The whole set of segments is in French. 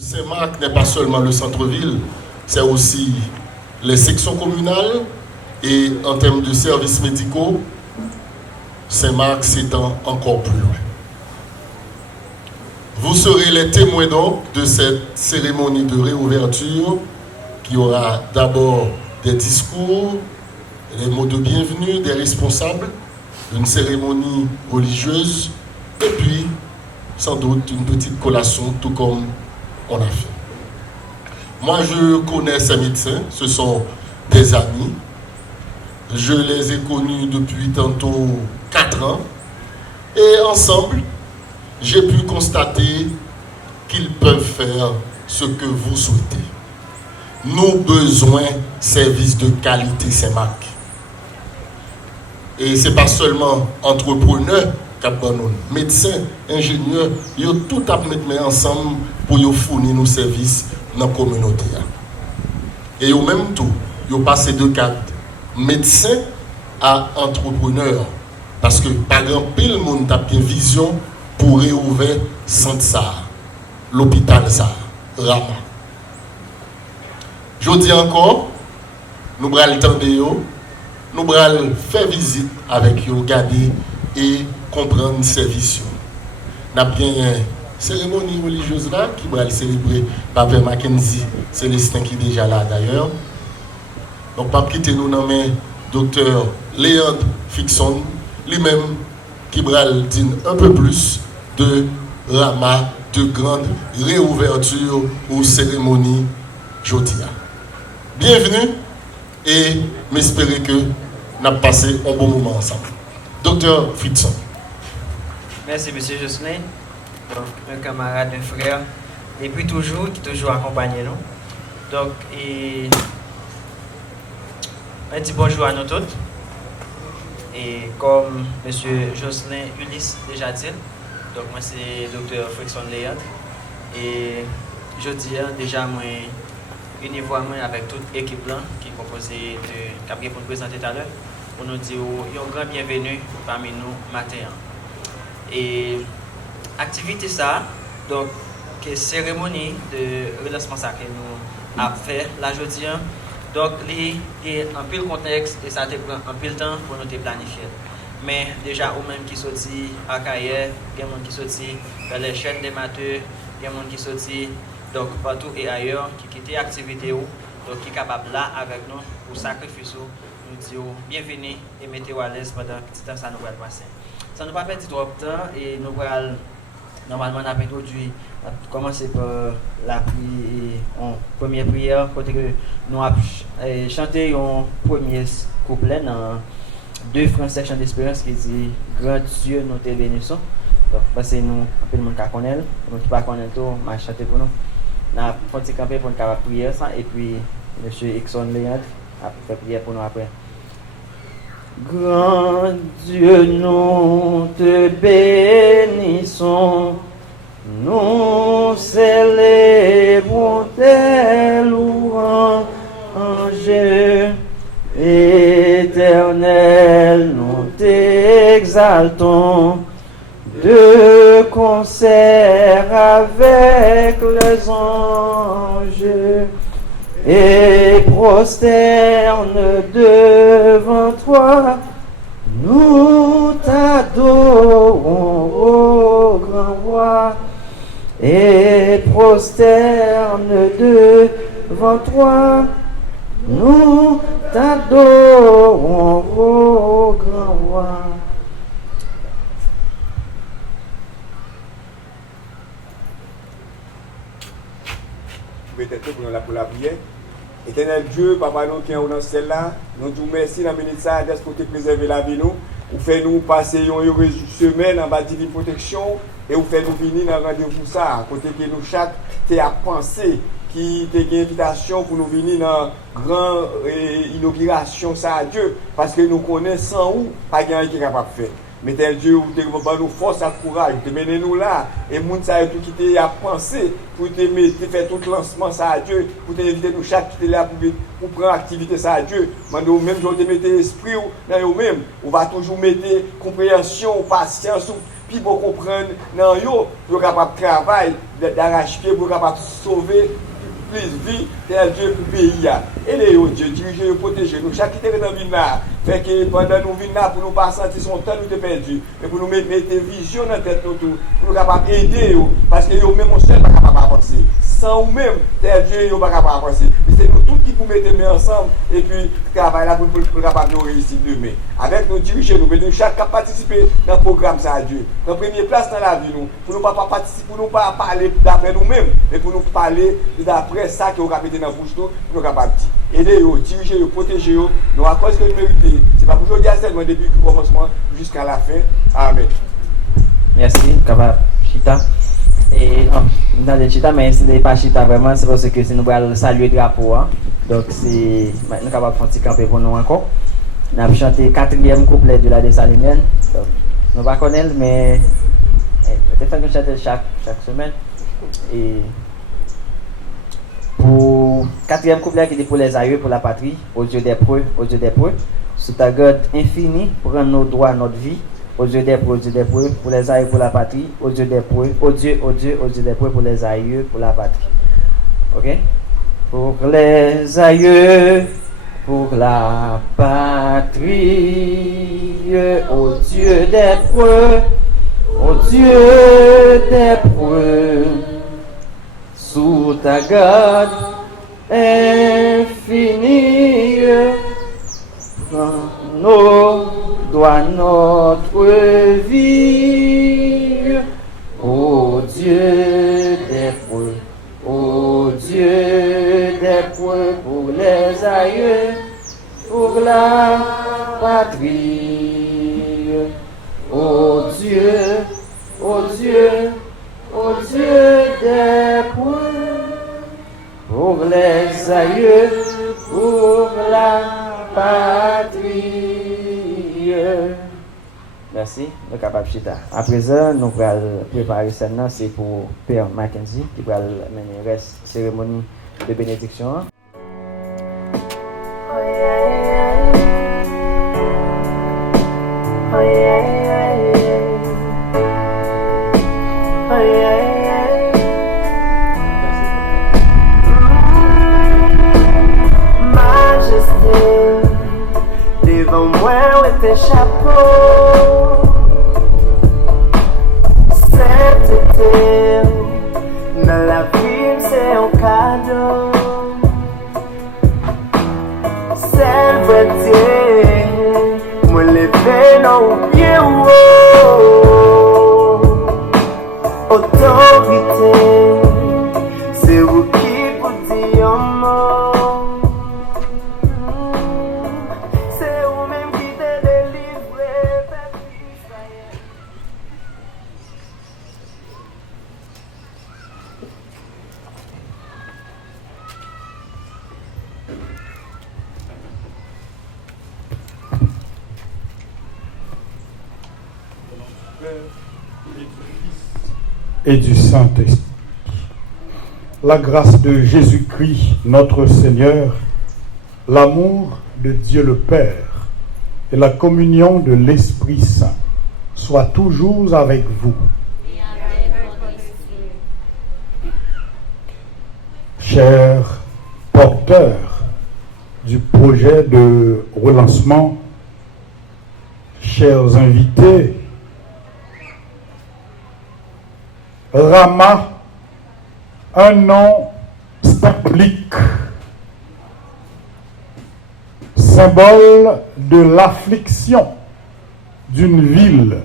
Saint-Marc n'est pas seulement le centre-ville, c'est aussi les sections communales et en termes de services médicaux, Saint-Marc s'étend encore plus loin. Vous serez les témoins donc de cette cérémonie de réouverture qui aura d'abord des discours, des mots de bienvenue des responsables, une cérémonie religieuse et puis sans doute une petite collation tout comme on a fait. Moi je connais ces médecins, ce sont des amis. Je les ai connus depuis tantôt 4 ans et ensemble, j'ai pu constater qu'ils peuvent faire ce que vous souhaitez. Nous besoin services de qualité Saint-Marc. Et ce n'est pas seulement entrepreneurs, médecins, ingénieurs, ils ont tout à mettre ensemble pour fournir nos services dans la communauté. Et au même temps, ils ont passé de cadre médecin à entrepreneur. Parce que par exemple, le monde a une vision pour réouvrir centre ça, l'hôpital ça, Rama. Je dis encore, nous allons attendre, nous allons faire visite avec eux, regarder et comprendre le service. Nous avons bien une cérémonie religieuse là qui va célébrer Papa Mackenzie Célestin qui est déjà là d'ailleurs. Donc, pas quitter nous dans main docteur Léandre Fixon, lui-même qui va dire un peu plus de Rama, de grande réouverture aux cérémonies Jodia. Bienvenue et m'espérer que nous avons passé un bon moment ensemble. Docteur Fixon. Merci, monsieur Jocelyn, donc un camarade, un frère, et puis toujours, qui toujours accompagne nous. Donc, un petit bonjour à nous tous. Et comme monsieur Jocelyn Ulysse déjà dit, donc moi c'est docteur Frickson Léandre. Et je dis déjà, moi, uni avec toute l'équipe qui est composée de Cabinet pour nous présenter tout à l'heure, pour nous dire un grand bienvenue parmi nous matin. Et activité ça, donc que cérémonie de relancement ça que nous avons fait la jeudi. Donc il y a un peu de contexte et ça prend un peu de temps pour nous planifier. Mais déjà au même qui sorti à Kaye, il y a des gens qui sorti dans les chaînes des mateurs, il y a des gens qui sorti donc partout et ailleurs qui quittent l'activité donc qui est capable là avec nous pour sacrifier nous dire bienvenue et mettez-vous à l'aise pendant que temps ça nous va passer. Ça ne va pas perdre trop de temps et nous allons normalement introduire commencer par la première prière côté que nous avons chanté un premier couplet dans 2 Français chants d'espérance qui dit grand Dieu nous te bénissons. Donc parce que nous un peu de monde qui connaît, nous qui pas connaît tout, m'a chanté pour nous. N'a fait camper pour nous capable prier ça et puis monsieur Exxon Léandre a fait prière pour nous après. Grand Dieu, nous te bénissons, nous célébrons tes louanges, éternel, nous t'exaltons, de concert avec les anges, et prosterne devant toi, nous t'adorons, ô grand roi, et prosterne devant toi, nous t'adorons, ô grand roi. Mettez tout pour la prière. Éternel Dieu, Papa, nous qui sommes dans celle-là, nous te remercions dans le ministère d'être pour te préserver la vie, nous. Vous faites nous passer une heureuse semaine en bas de protection et vous faites nous venir dans le rendez-vous ça, côté que nous chaque t'es à penser qui te une invitation pour nous venir dans la grande inauguration ça à Dieu, parce que nous connaissons où pas rien qui est capable de faire. Mais tel Dieu, vous te nous force à courage, te mener nous là. Et moun ça tout qui te a pensé pour te mettre, faire tout lancement ça à Dieu, pour te inviter nous chaque qui te là pour prendre activité ça à Dieu. Nous même je te mettre esprit dans nous même, on va toujours mettre compréhension, patience, puis pour comprendre dans yo, pour capable travailler d'arracher pour capable sauver plus vie tel Dieu pour pays. Et les Dieu diriger protéger nous chaque qui est dans ville là fait que pendant nous venir là pour nous pas sentir son temps nous perdu mais pour nous mettre vision dans tête nous tout pour nous capable aider parce que yo même on seul pas capable avancer sans ou même tel Dieu yo pas capable avancer mais c'est nous tous qui pour mettre main ensemble et puis travailler là pour capable réussir demain avec nos diriger nous chaque qui participer dans le programme ça Dieu en première place dans la vie nous pour nous pas participer pour nous pas parler d'après nous-mêmes mais pour nous parler d'après ça que on va mettre dans bouche nous pour nous capable aider yo diriger yo protéger yo nous à cause que nous méritons c'est pas pour aujourd'hui seulement depuis le commencement jusqu'à la fin amen. Merci capable Chita et dans le Chita mais c'est pas Chita vraiment c'est parce que c'est nous allons saluer le drapeau hein? Donc c'est maintenant capable faire un petit camper pour nous encore on a chanté 4e couplet de la Dessalinienne donc nous pas connaître mais peut-être que chanter chaque semaine et pour 4e couplet qui dit pour les aïeux pour la patrie aux yeux des preux sous ta garde infinie prends nos droits notre vie aux yeux des preux pour les aïeux pour la patrie aux yeux des preux aux yeux des preux pour les aïeux pour la patrie. OK pour les aïeux pour la patrie aux yeux des preux sous ta garde infinie, nos doit notre vie, ô Dieu des preux, pour les aïeux, pour la patrie, ô Dieu des preux, pour les aïeux, pour la patrie. Merci, nous capables chita. À présent, nous allons préparer ça, c'est pour Père Mackenzie qui va mener la cérémonie de bénédiction. Devant moi, avec tes chapeaux, cet été, dans la ville, c'est un cadeau. C'est le vrai, moi, les vélos, pieds autorité, c'est vous qui vous dites un mot. Et du Saint-Esprit. La grâce de Jésus-Christ, notre Seigneur, l'amour de Dieu le Père et la communion de l'Esprit Saint soient toujours avec vous. Chers porteurs du projet de relancement, chers invités, Rama, un nom symbolique, symbole de l'affliction d'une ville.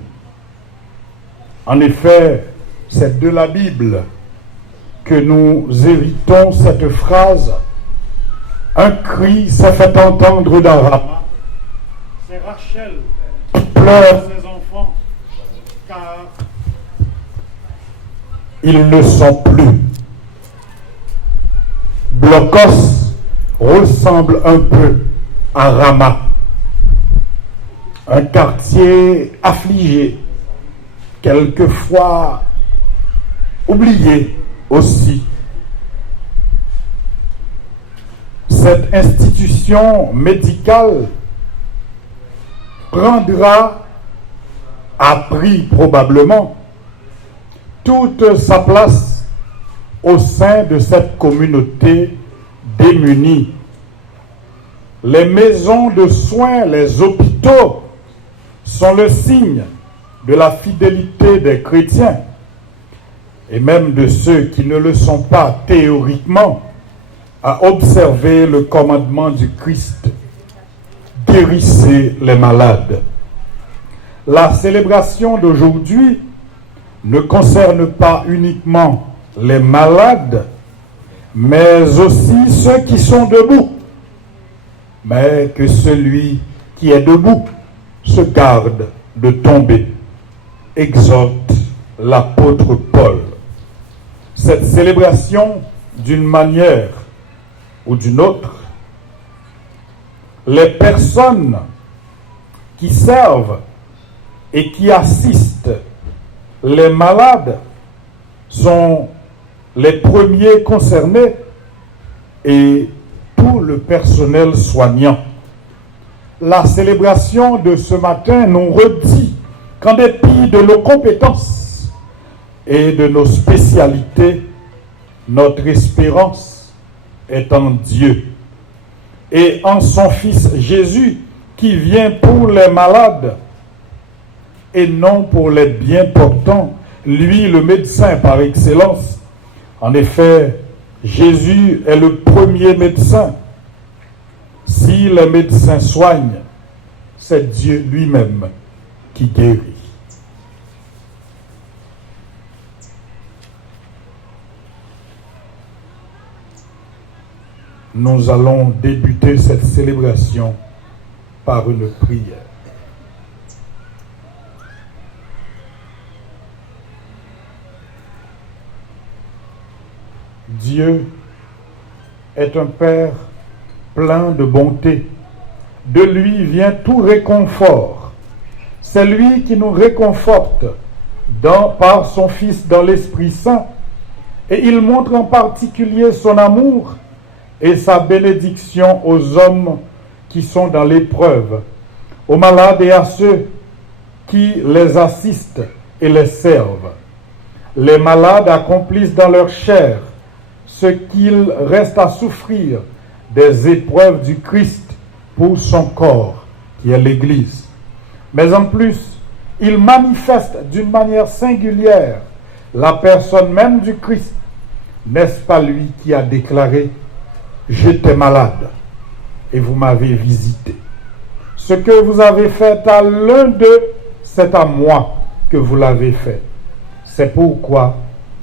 En effet, c'est de la Bible que nous héritons cette phrase. Un cri s'est fait entendre dans Rama. C'est Rachel qui pleure ses enfants, car ils ne sont plus. Blocos ressemble un peu à Rama. un quartier affligé, quelquefois oublié aussi. Cette institution médicale prendra, à prix probablement, toute sa place au sein de cette communauté démunie. Les maisons de soins, les hôpitaux sont le signe de la fidélité des chrétiens et même de ceux qui ne le sont pas théoriquement à observer le commandement du Christ. Guérissez les malades. La célébration d'aujourd'hui ne concerne pas uniquement les malades, mais aussi ceux qui sont debout. Mais que celui qui est debout se garde de tomber, exhorte l'apôtre Paul. Cette célébration, d'une manière ou d'une autre, les personnes qui servent et qui assistent les malades sont les premiers concernés et tout le personnel soignant. La célébration de ce matin nous redit qu'en dépit de nos compétences et de nos spécialités, notre espérance est en Dieu et en son Fils Jésus qui vient pour les malades et non pour les bien portants, lui le médecin par excellence. En effet, Jésus est le premier médecin. Si les médecins soignent, c'est Dieu lui-même qui guérit. Nous allons débuter cette célébration par une prière. Dieu est un Père plein de bonté. De lui vient tout réconfort. C'est lui qui nous réconforte par son Fils dans l'Esprit Saint. Et il montre en particulier son amour et sa bénédiction aux hommes qui sont dans l'épreuve, aux malades et à ceux qui les assistent et les servent. Les malades accomplissent dans leur chair ce qu'il reste à souffrir des épreuves du Christ pour son corps, qui est l'Église. Mais en plus, il manifeste d'une manière singulière la personne même du Christ. N'est-ce pas lui qui a déclaré « J'étais malade et vous m'avez visité. Ce que vous avez fait à l'un d'eux, c'est à moi que vous l'avez fait. » C'est pourquoi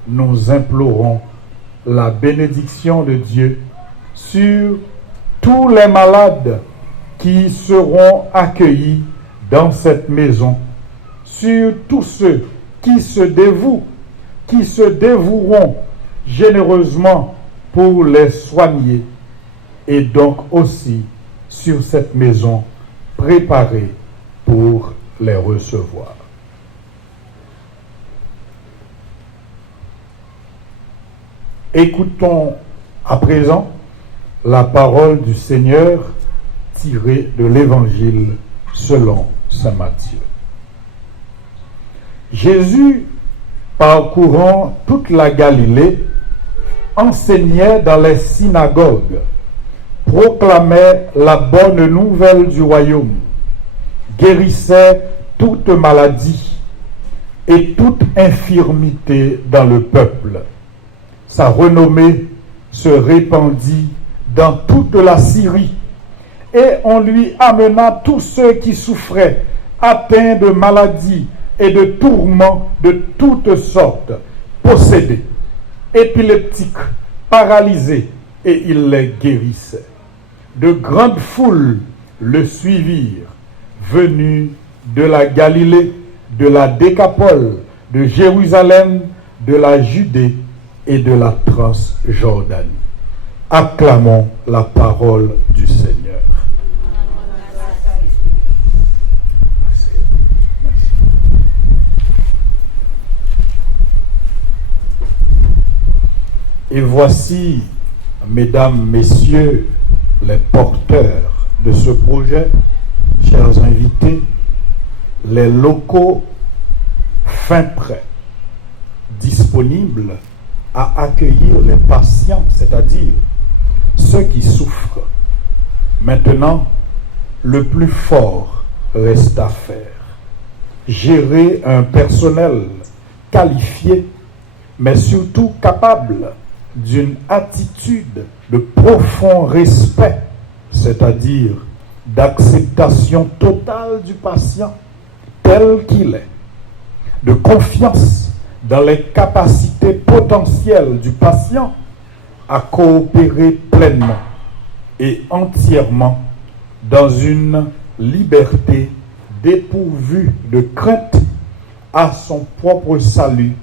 nous implorons la bénédiction de Dieu sur tous les malades qui seront accueillis dans cette maison, sur tous ceux qui se dévouent, qui se dévoueront généreusement pour les soigner, et donc aussi sur cette maison préparée pour les recevoir. Écoutons à présent la parole du Seigneur tirée de l'Évangile selon saint Matthieu. Jésus, parcourant toute la Galilée, enseignait dans les synagogues, proclamait la bonne nouvelle du royaume, guérissait toute maladie et toute infirmité dans le peuple. Sa renommée se répandit dans toute la Syrie et on lui amena tous ceux qui souffraient, atteints de maladies et de tourments de toutes sortes, possédés, épileptiques, paralysés, et il les guérissait. De grandes foules le suivirent, venus de la Galilée, de la Décapole, de Jérusalem, de la Judée et de la Transjordanie. Acclamons la parole du Seigneur. Et voici, mesdames, messieurs, les porteurs de ce projet, chers invités, les locaux fin prêts, disponibles à accueillir les patients, c'est-à-dire ceux qui souffrent. Maintenant, le plus fort reste à faire. Gérer un personnel qualifié, mais surtout capable d'une attitude de profond respect, c'est-à-dire d'acceptation totale du patient tel qu'il est, de confiance dans les capacités potentielles du patient à coopérer pleinement et entièrement dans une liberté dépourvue de crainte à son propre salut,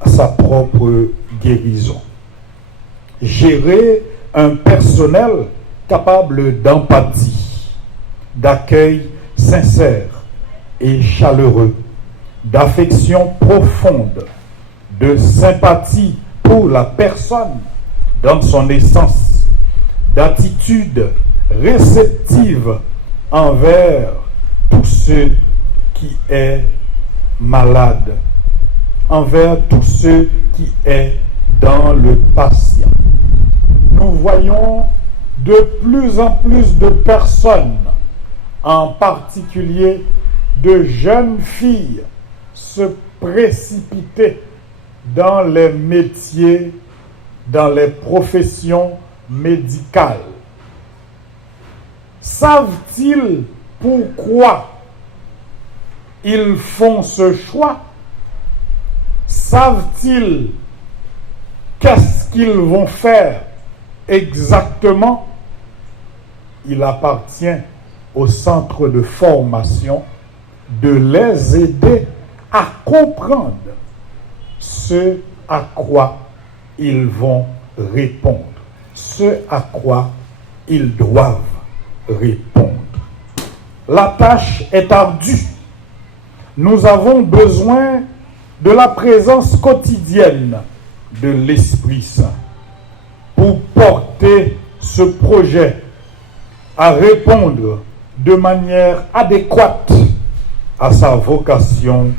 à sa propre guérison. Gérer un personnel capable d'empathie, d'accueil sincère et chaleureux, d'affection profonde, de sympathie pour la personne dans son essence, d'attitude réceptive envers tout ce qui est malade, envers tout ce qui est dans le patient. Nous voyons de plus en plus de personnes, en particulier de jeunes filles, se précipiter dans les métiers, dans les professions médicales. Savent-ils pourquoi ils font ce choix? Savent-ils qu'est-ce qu'ils vont faire exactement? Il appartient au centre de formation de les aider à comprendre ce à quoi ils vont répondre, ce à quoi ils doivent répondre. La tâche est ardue. Nous avons besoin de la présence quotidienne de l'Esprit Saint pour porter ce projet à répondre de manière adéquate à sa vocation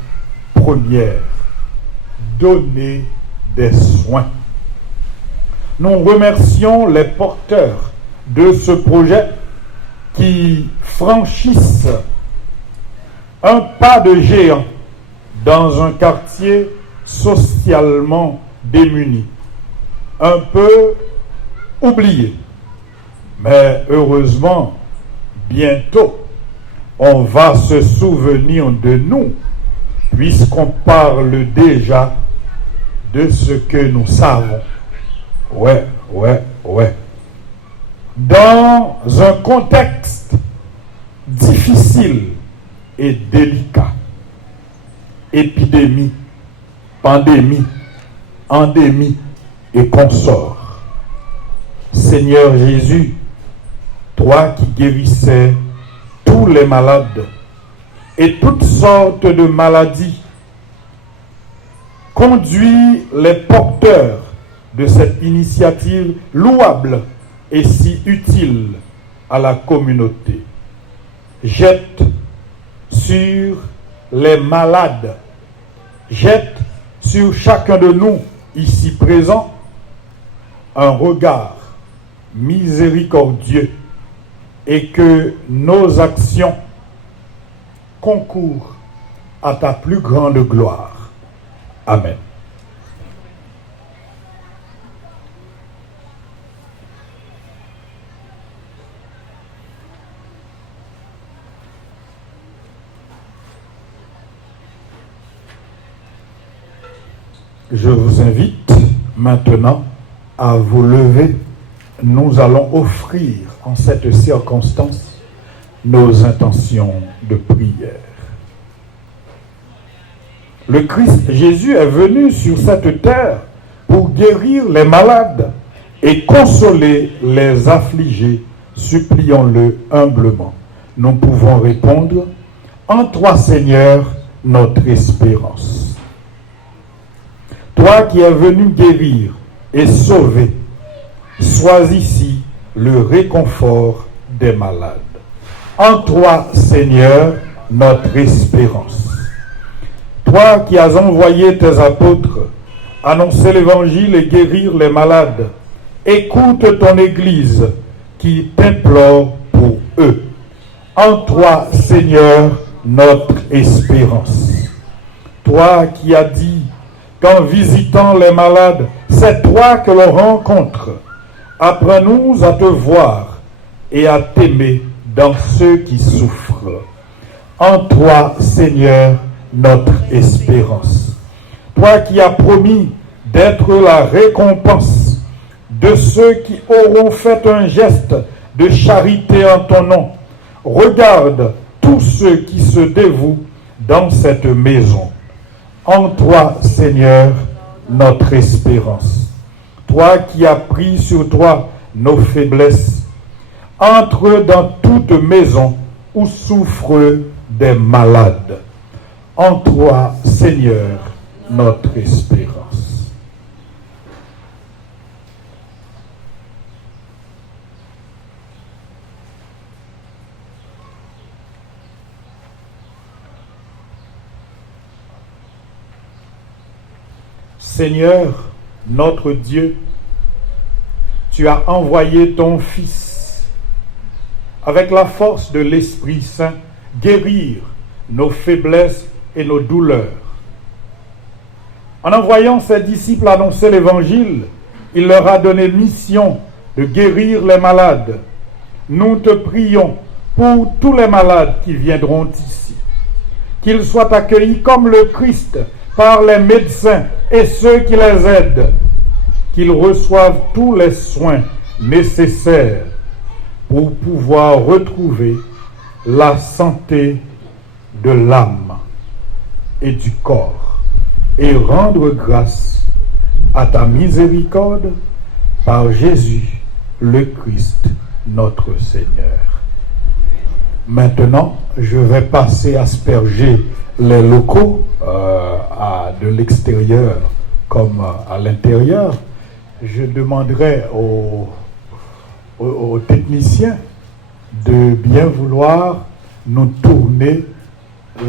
première, donner des soins. Nous remercions les porteurs de ce projet qui franchissent un pas de géant dans un quartier socialement démuni, un peu oublié. Mais heureusement, bientôt, on va se souvenir de nous, puisqu'on parle déjà de ce que nous savons. Ouais. Dans un contexte difficile et délicat, épidémie, pandémie, endémie et consorts, Seigneur Jésus, toi qui guérissais tous les malades et toutes sortes de maladies, conduis les porteurs de cette initiative louable et si utile à la communauté. Jette sur les malades, jette sur chacun de nous ici présents un regard miséricordieux et que nos actions concourent à ta plus grande gloire. Amen. Je vous invite maintenant à vous lever. Nous allons offrir en cette circonstance nos intentions de prière. Le Christ Jésus est venu sur cette terre pour guérir les malades et consoler les affligés. Supplions-le humblement. Nous pouvons répondre: en toi, Seigneur, notre espérance. Toi qui es venu guérir et sauver. Sois ici le réconfort des malades. En toi, Seigneur, notre espérance. Toi qui as envoyé tes apôtres annoncer l'évangile et guérir les malades, écoute ton Église qui t'implore pour eux. En toi, Seigneur, notre espérance. Toi qui as dit qu'en visitant les malades, c'est toi que l'on rencontre. Apprends-nous à te voir et à t'aimer dans ceux qui souffrent. En toi, Seigneur, notre espérance. Toi qui as promis d'être la récompense de ceux qui auront fait un geste de charité en ton nom, regarde tous ceux qui se dévouent dans cette maison. En toi, Seigneur, notre espérance. Toi qui as pris sur toi nos faiblesses, entre dans toute maison où souffrent des malades. En toi, Seigneur, notre espérance. Seigneur, notre Dieu, tu as envoyé ton Fils avec la force de l'Esprit Saint guérir nos faiblesses et nos douleurs. En envoyant ses disciples annoncer l'Évangile, il leur a donné mission de guérir les malades. Nous te prions pour tous les malades qui viendront ici, qu'ils soient accueillis comme le Christ par les médecins et ceux qui les aident, qu'ils reçoivent tous les soins nécessaires pour pouvoir retrouver la santé de l'âme et du corps et rendre grâce à ta miséricorde par Jésus le Christ, notre Seigneur. Maintenant, je vais passer à asperger les locaux de l'extérieur comme à l'intérieur. Je demanderai aux techniciens de bien vouloir nous tourner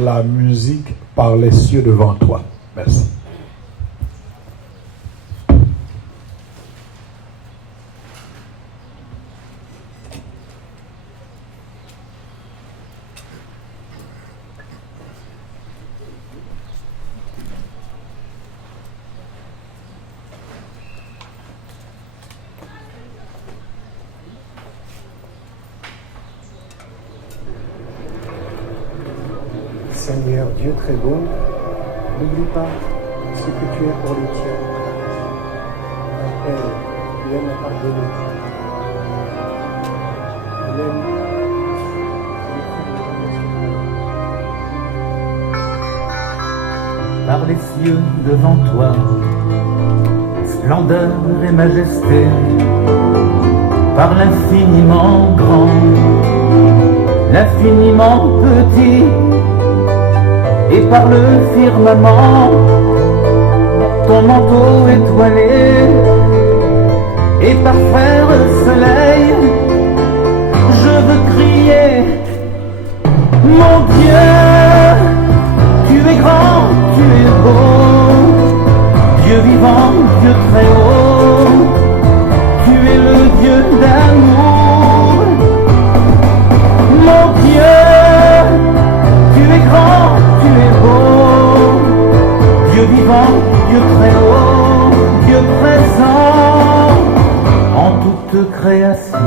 la musique par les cieux devant toi. Merci. Seigneur Dieu très bon, n'oublie pas ce que tu es pour les tiens. Un Père qui aime à pardonner. Par les cieux devant toi, splendeur et majesté, par l'infiniment grand, l'infiniment petit, et par le firmament, ton manteau étoilé, et par frère soleil, je veux crier, mon Dieu, tu es grand, tu es beau, Dieu vivant, Dieu très haut, tu es le Dieu d'amour, mon Dieu, tu es grand, tu es beau, Dieu vivant, Dieu très haut, Dieu présent en toute création.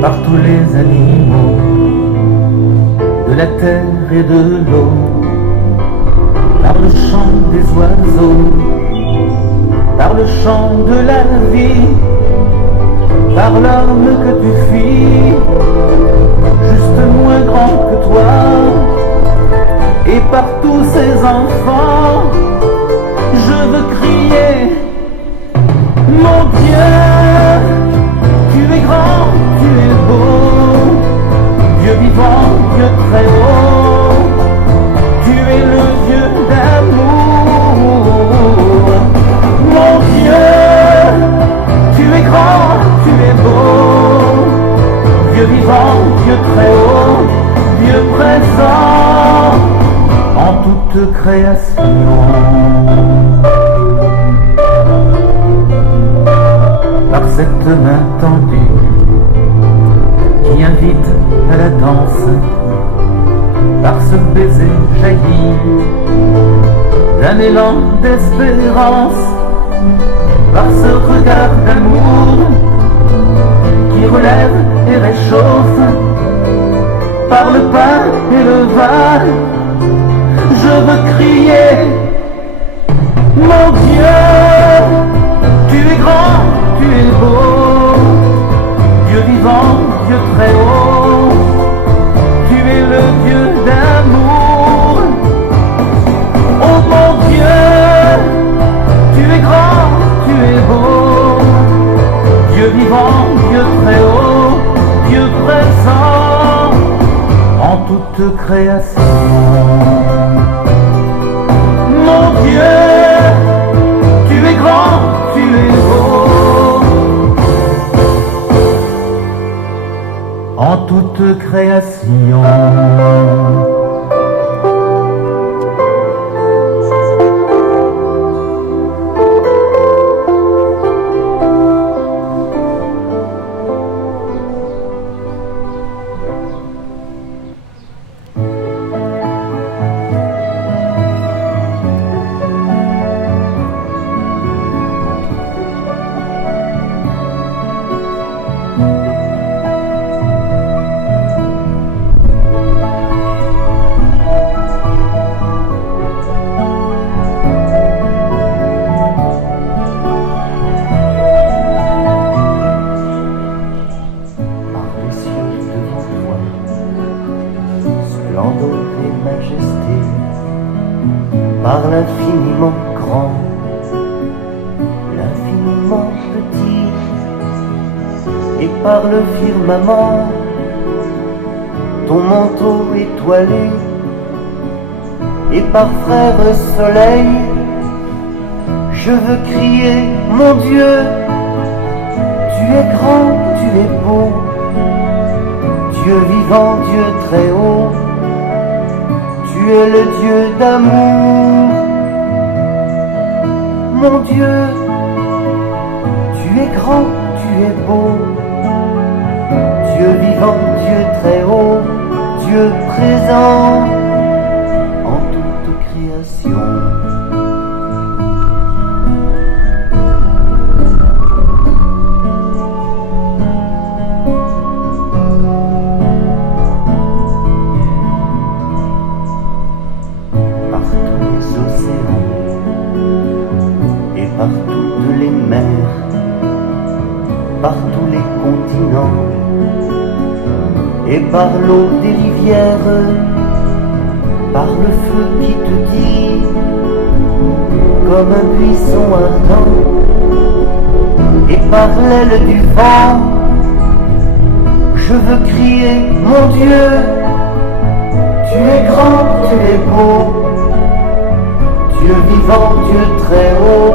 Par tous les animaux de la terre et de l'eau, par le chant des oiseaux, par le chant de la vie, par l'homme que tu fis, juste moins grand que toi, et par tous ces enfants, je veux crier, mon Dieu, Dieu vivant, Dieu très haut, Dieu présent en toute création. Par cette main tendue qui invite à la danse, par ce baiser jailli d'un élan d'espérance, par ce regard d'amour qui relève et réchauffe, par le pain et le vin, je veux crier: mon Dieu, tu es grand, tu es beau, Dieu vivant, Dieu très haut, tu es le Dieu d'amour. Oh mon Dieu, tu es grand, tu es beau, Dieu vivant, Dieu très haut, Dieu présent en toute création. Mon Dieu, tu es grand, tu es beau en toute création. Par l'infiniment grand, l'infiniment petit, et par le firmament, ton manteau étoilé, et par frère soleil, je veux crier: mon Dieu, tu es grand, tu es beau, Dieu vivant, Dieu très haut, tu es le Dieu d'amour. Mon Dieu, tu es grand, tu es beau, Dieu vivant, Dieu très haut, Dieu présent en toute création. Par toutes les mers, par tous les continents, et par l'eau des rivières, par le feu qui te dit, comme un buisson ardent, et par l'aile du vent, je veux crier: mon Dieu, tu es grand, tu es beau, Dieu vivant, Dieu très haut,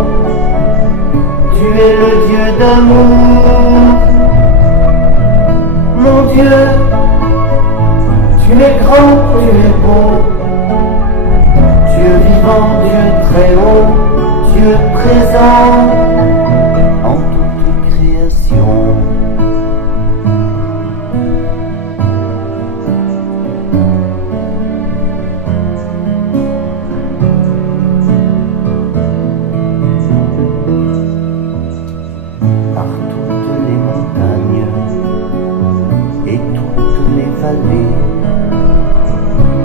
tu es le Dieu d'amour. Mon Dieu, tu es grand, tu es beau, Dieu vivant, Dieu très haut, Dieu présent en toute création.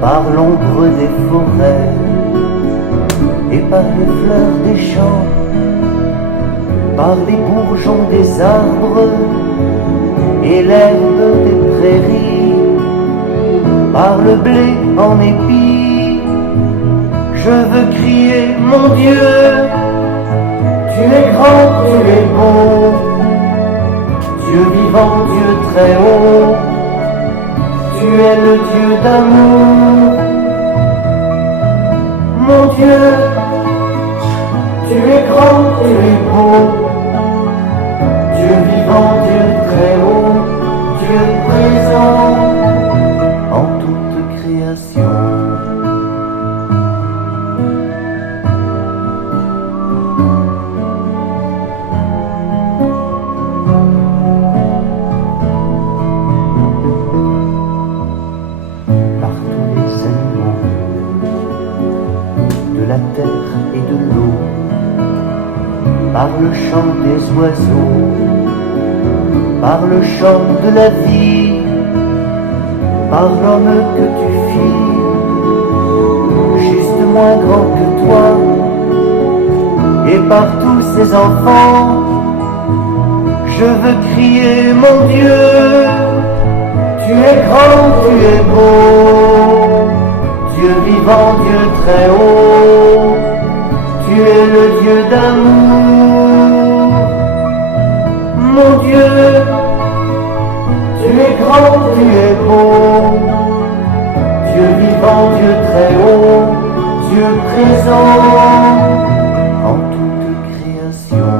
Par l'ombre des forêts et par les fleurs des champs, par les bourgeons des arbres et l'herbe des prairies, par le blé en épi, je veux crier: mon Dieu, tu es grand, tu es beau, Dieu vivant, Dieu très haut, tu es le Dieu d'amour. Mon Dieu, tu es grand, tu es beau, Dieu vivant, Dieu très haut, Dieu présent. par le chant des oiseaux, par le chant de la vie, par l'homme que tu fis, juste moins grand que toi, et par tous ces enfants, je veux crier mon Dieu, tu es grand, tu es beau, Dieu vivant, Dieu très haut, tu es le Dieu d'amour, mon Dieu, tu es grand, tu es beau, Dieu vivant, Dieu très haut, Dieu présent en toute création.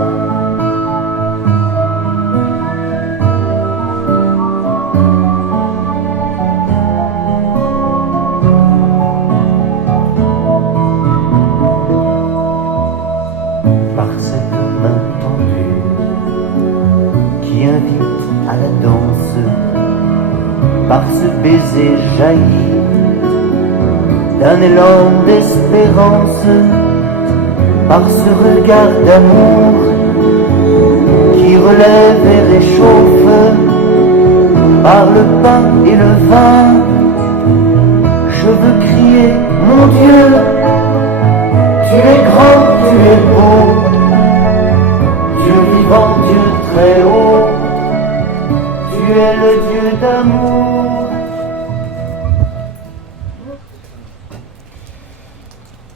Par cette main tendue qui invite à la danse, par ce baiser jailli d'un élan d'espérance, par ce regard d'amour qui relève et réchauffe, par le pain et le vin, je veux crier mon Dieu, tu es grand, tu es beau, Dieu vivant, Dieu très haut, tu es le Dieu d'amour.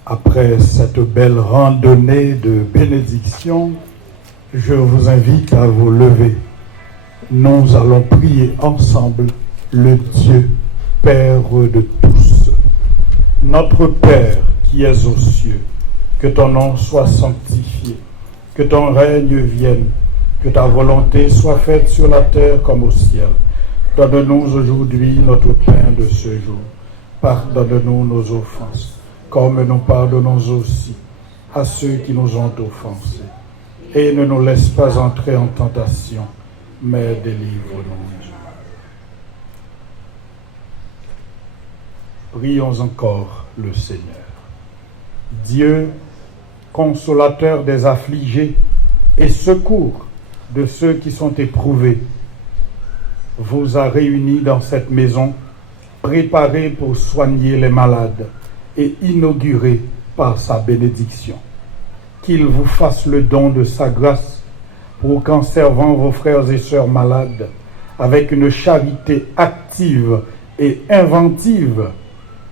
Après cette belle randonnée de bénédiction, je vous invite à vous lever. Nous allons prier ensemble le Dieu, Père de tous. Notre Père qui es aux cieux, que ton nom soit sanctifié, que ton règne vienne, que ta volonté soit faite sur la terre comme au ciel. Donne-nous aujourd'hui notre pain de ce jour. Pardonne-nous nos offenses, comme nous pardonnons aussi à ceux qui nous ont offensés. Et ne nous laisse pas entrer en tentation, mais délivre-nous. Prions encore le Seigneur. Dieu, consolateur des affligés et secours de ceux qui sont éprouvés, vous a réunis dans cette maison, préparée pour soigner les malades et inaugurée par sa bénédiction. Qu'il vous fasse le don de sa grâce pour qu'en servant vos frères et sœurs malades, avec une charité active et inventive,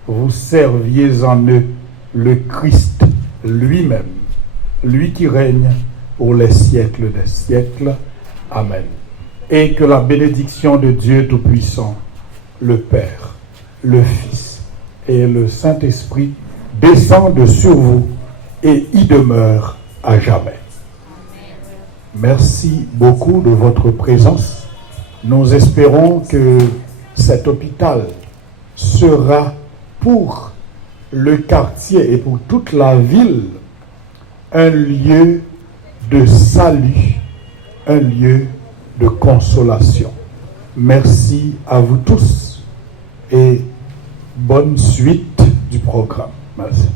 vous serviez en eux le Christ lui-même, lui qui règne pour les siècles des siècles. Amen. Et que la bénédiction de Dieu Tout-Puissant, le Père, le Fils et le Saint-Esprit descendent sur vous et y demeurent à jamais. Merci beaucoup de votre présence. Nous espérons que cet hôpital sera pour le quartier et pour toute la ville un lieu de salut, un lieu de consolation. Merci à vous tous et bonne suite du programme. Merci.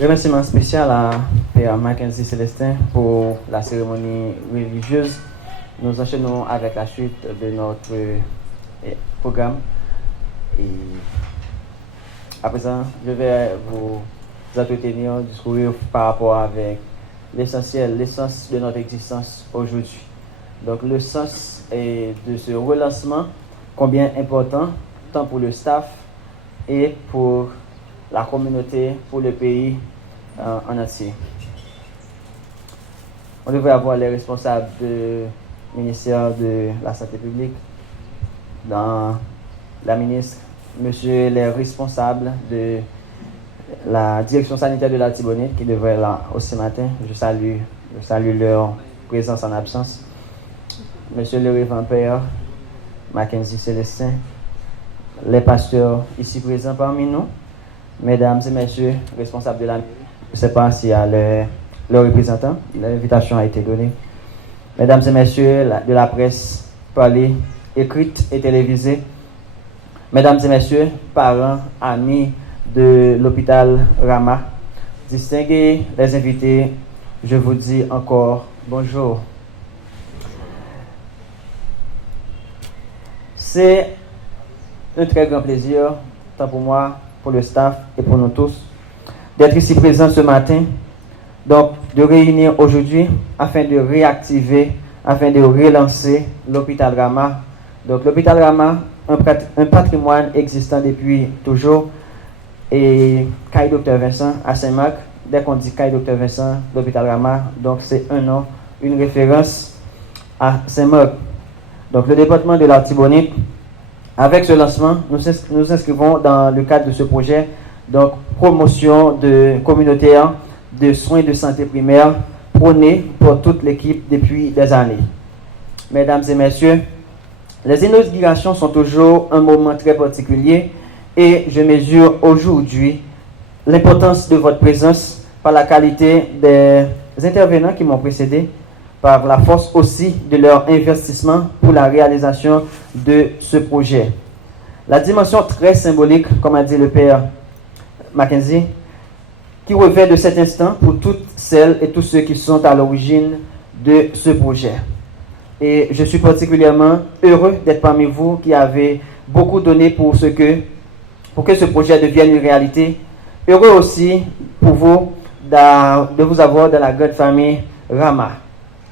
Remerciement spécial à Père Mackenzie Célestin pour la cérémonie religieuse. Nous enchaînons avec la suite de notre programme. Et à présent, je vais vous entretenir un discours par rapport avec l'essentiel, l'essence de notre existence aujourd'hui. Donc le sens de ce relancement, combien important, tant pour le staff et pour la communauté, pour le pays en entier. On devrait avoir les responsables du ministère de la Santé publique, dans la ministre, monsieur les responsables de la direction sanitaire de la Tibonite qui devraient être là aussi matin. Je salue leur présence en absence. Monsieur le Révérend Père Mackenzie Célestin, les pasteurs ici présents parmi nous, mesdames et messieurs responsables de la mairie, je ne sais pas s'il y a le représentant, l'invitation a été donnée. Mesdames et messieurs de la presse parlée, écrite et télévisée, mesdames et messieurs, parents, amis de l'hôpital Rama, distingués les invités, je vous dis encore bonjour. C'est un très grand plaisir, tant pour moi, pour le staff et pour nous tous, d'être ici présents ce matin, donc de réunir aujourd'hui afin de réactiver, afin de relancer l'hôpital Rama. Donc l'hôpital Rama, un patrimoine existant depuis toujours, et Caille Dr Vincent à Saint-Marc, dès qu'on dit Caille Dr Vincent, l'hôpital Rama, donc c'est un nom, une référence à Saint-Marc. Donc le département de l'Artibonite, avec ce lancement, nous inscrivons dans le cadre de ce projet, donc promotion de communautaire de soins de santé primaire prôné pour toute l'équipe depuis des années. Mesdames et messieurs, les inaugurations sont toujours un moment très particulier et je mesure aujourd'hui l'importance de votre présence par la qualité des intervenants qui m'ont précédé, par la force aussi de leur investissement pour la réalisation de ce projet. La dimension très symbolique, comme a dit le père Mackenzie, qui revêt de cet instant pour toutes celles et tous ceux qui sont à l'origine de ce projet. Et je suis particulièrement heureux d'être parmi vous qui avez beaucoup donné pour que ce projet devienne une réalité. Heureux aussi pour vous de vous avoir dans la grande famille Rama,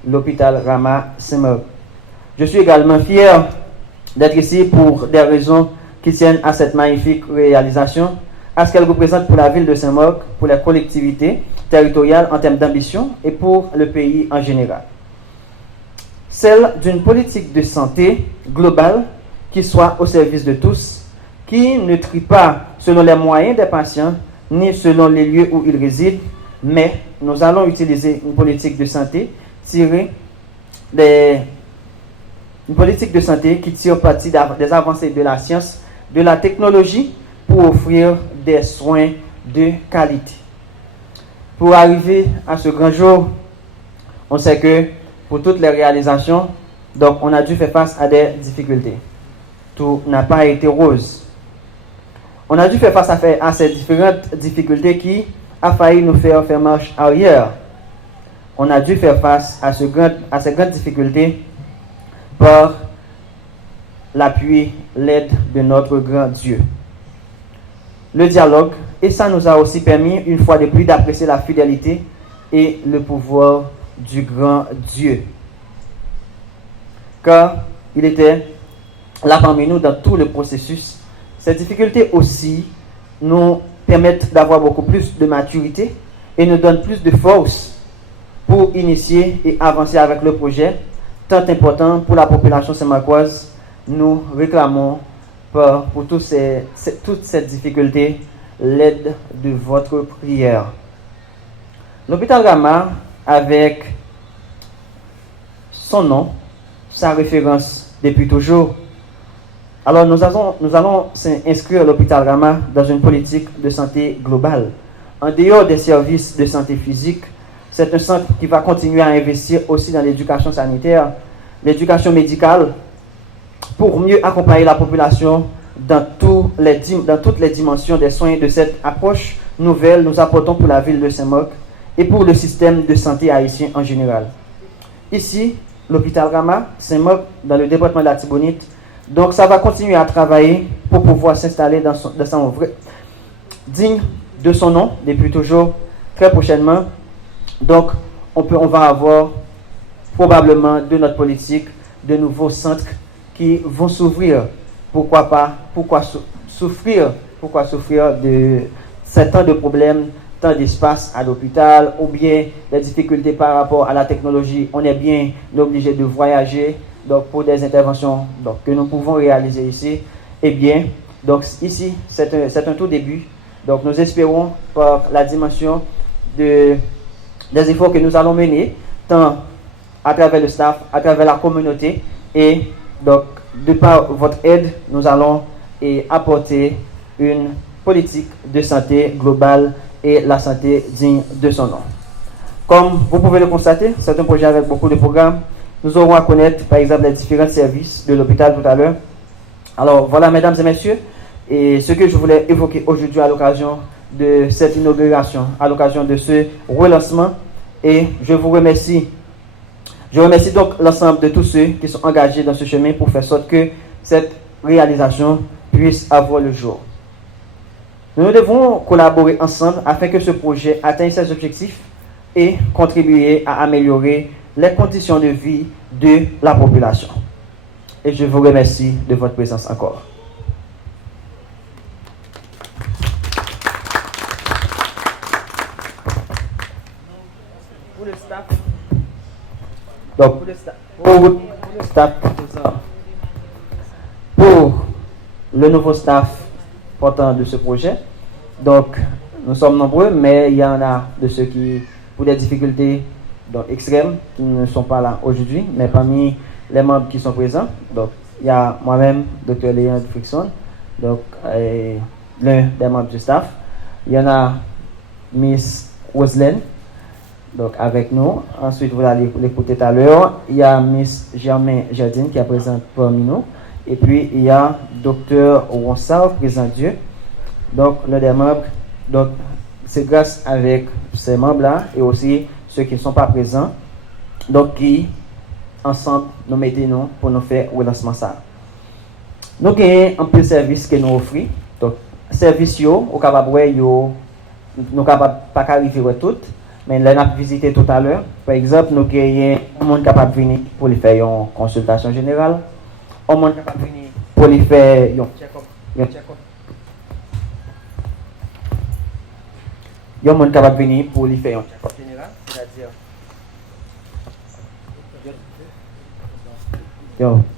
l'hôpital Rama Saint-Marc. Je suis également fier d'être ici pour des raisons qui tiennent à cette magnifique réalisation, à ce qu'elle représente pour la ville de Saint-Marc, pour les collectivités territoriales en termes d'ambition et pour le pays en général. Celle d'une politique de santé globale qui soit au service de tous, qui ne trie pas selon les moyens des patients ni selon les lieux où ils résident, mais nous allons utiliser une politique de santé une politique de santé qui tire parti des avancées de la science, de la technologie pour offrir des soins de qualité. Pour arriver à ce grand jour, on sait que pour toutes les réalisations, donc on a dû faire face à des difficultés. Tout n'a pas été rose. On a dû faire face à ces différentes difficultés qui a failli nous faire marche arrière. On a dû faire face à ces grandes difficultés par l'appui, l'aide de notre grand Dieu. Le dialogue, et ça nous a aussi permis, une fois de plus, d'apprécier la fidélité et le pouvoir du grand Dieu. Car il était là parmi nous dans tout le processus. Ces difficultés aussi nous permettent d'avoir beaucoup plus de maturité et nous donnent plus de force pour initier et avancer avec le projet, tant important pour la population saint-marcoise. Nous réclamons pour toutes ces difficultés l'aide de votre prière. L'hôpital Rama, avec son nom, sa référence depuis toujours. Alors nous allons inscrire l'hôpital Rama dans une politique de santé globale. En dehors des services de santé physique, c'est un centre qui va continuer à investir aussi dans l'éducation sanitaire, l'éducation médicale, pour mieux accompagner la population dans toutes les dimensions des soins. De cette approche nouvelle, nous apportons pour la ville de Saint-Marc et pour le système de santé haïtien en général. Ici, l'hôpital Rama, Saint-Marc, dans le département de l'Artibonite, donc ça va continuer à travailler pour pouvoir s'installer dans son vrai, digne de son nom depuis toujours, très prochainement. Donc on va avoir probablement de notre politique de nouveaux centres qui vont s'ouvrir. Pourquoi souffrir de certains de problèmes, tant d'espace à l'hôpital, ou bien des difficultés par rapport à la technologie. On est bien obligé de voyager, donc pour des interventions que nous pouvons réaliser ici. Eh bien, donc ici, c'est un tout début. Donc nous espérons par la dimension des efforts que nous allons mener, tant à travers le staff, à travers la communauté. Et donc, de par votre aide, nous allons apporter une politique de santé globale et la santé digne de son nom. Comme vous pouvez le constater, c'est un projet avec beaucoup de programmes. Nous aurons à connaître, par exemple, les différents services de l'hôpital tout à l'heure. Alors, voilà, mesdames et messieurs, et ce que je voulais évoquer aujourd'hui à l'occasion de cette inauguration, à l'occasion de ce relancement. Et je vous remercie. Je remercie donc l'ensemble de tous ceux qui sont engagés dans ce chemin pour faire en sorte que cette réalisation puisse avoir le jour. Nous devons collaborer ensemble afin que ce projet atteigne ses objectifs et contribuer à améliorer les conditions de vie de la population. Et je vous remercie de votre présence encore. Pour le staff, donc pour le nouveau staff portant de ce projet, donc nous sommes nombreux, mais il y en a de ceux qui, pour des difficultés donc, extrêmes, qui ne sont pas là aujourd'hui, mais parmi les membres qui sont présents, donc il y a moi-même, Dr. Léon Frickson, donc l'un des membres du staff. Il y en a Miss Roselaine, donc avec nous. Ensuite, vous allez l'écouter tout à l'heure. Il y a Miss Germain Jardine qui est présente parmi nous. Et puis, il y a Dr. Ronsard, présent Dieu, donc l'un des membres. Donc, c'est grâce avec ces membres-là et aussi ceux qui ne sont pas présents, donc qui, ensemble, nous mettons pour nous faire le lancement ça. Nous avons un peu de service que nous offrons. Donc, service, au capable, nous capable pas arriver à tout, mais là, nous avons visité tout à l'heure. Par exemple, nous avons un monde capable de venir pour lui faire une consultation générale. Un monde capable de venir pour lui faire un check-up. Il y a un monde capable de venir pour lui faire un check-up général, c'est-à-dire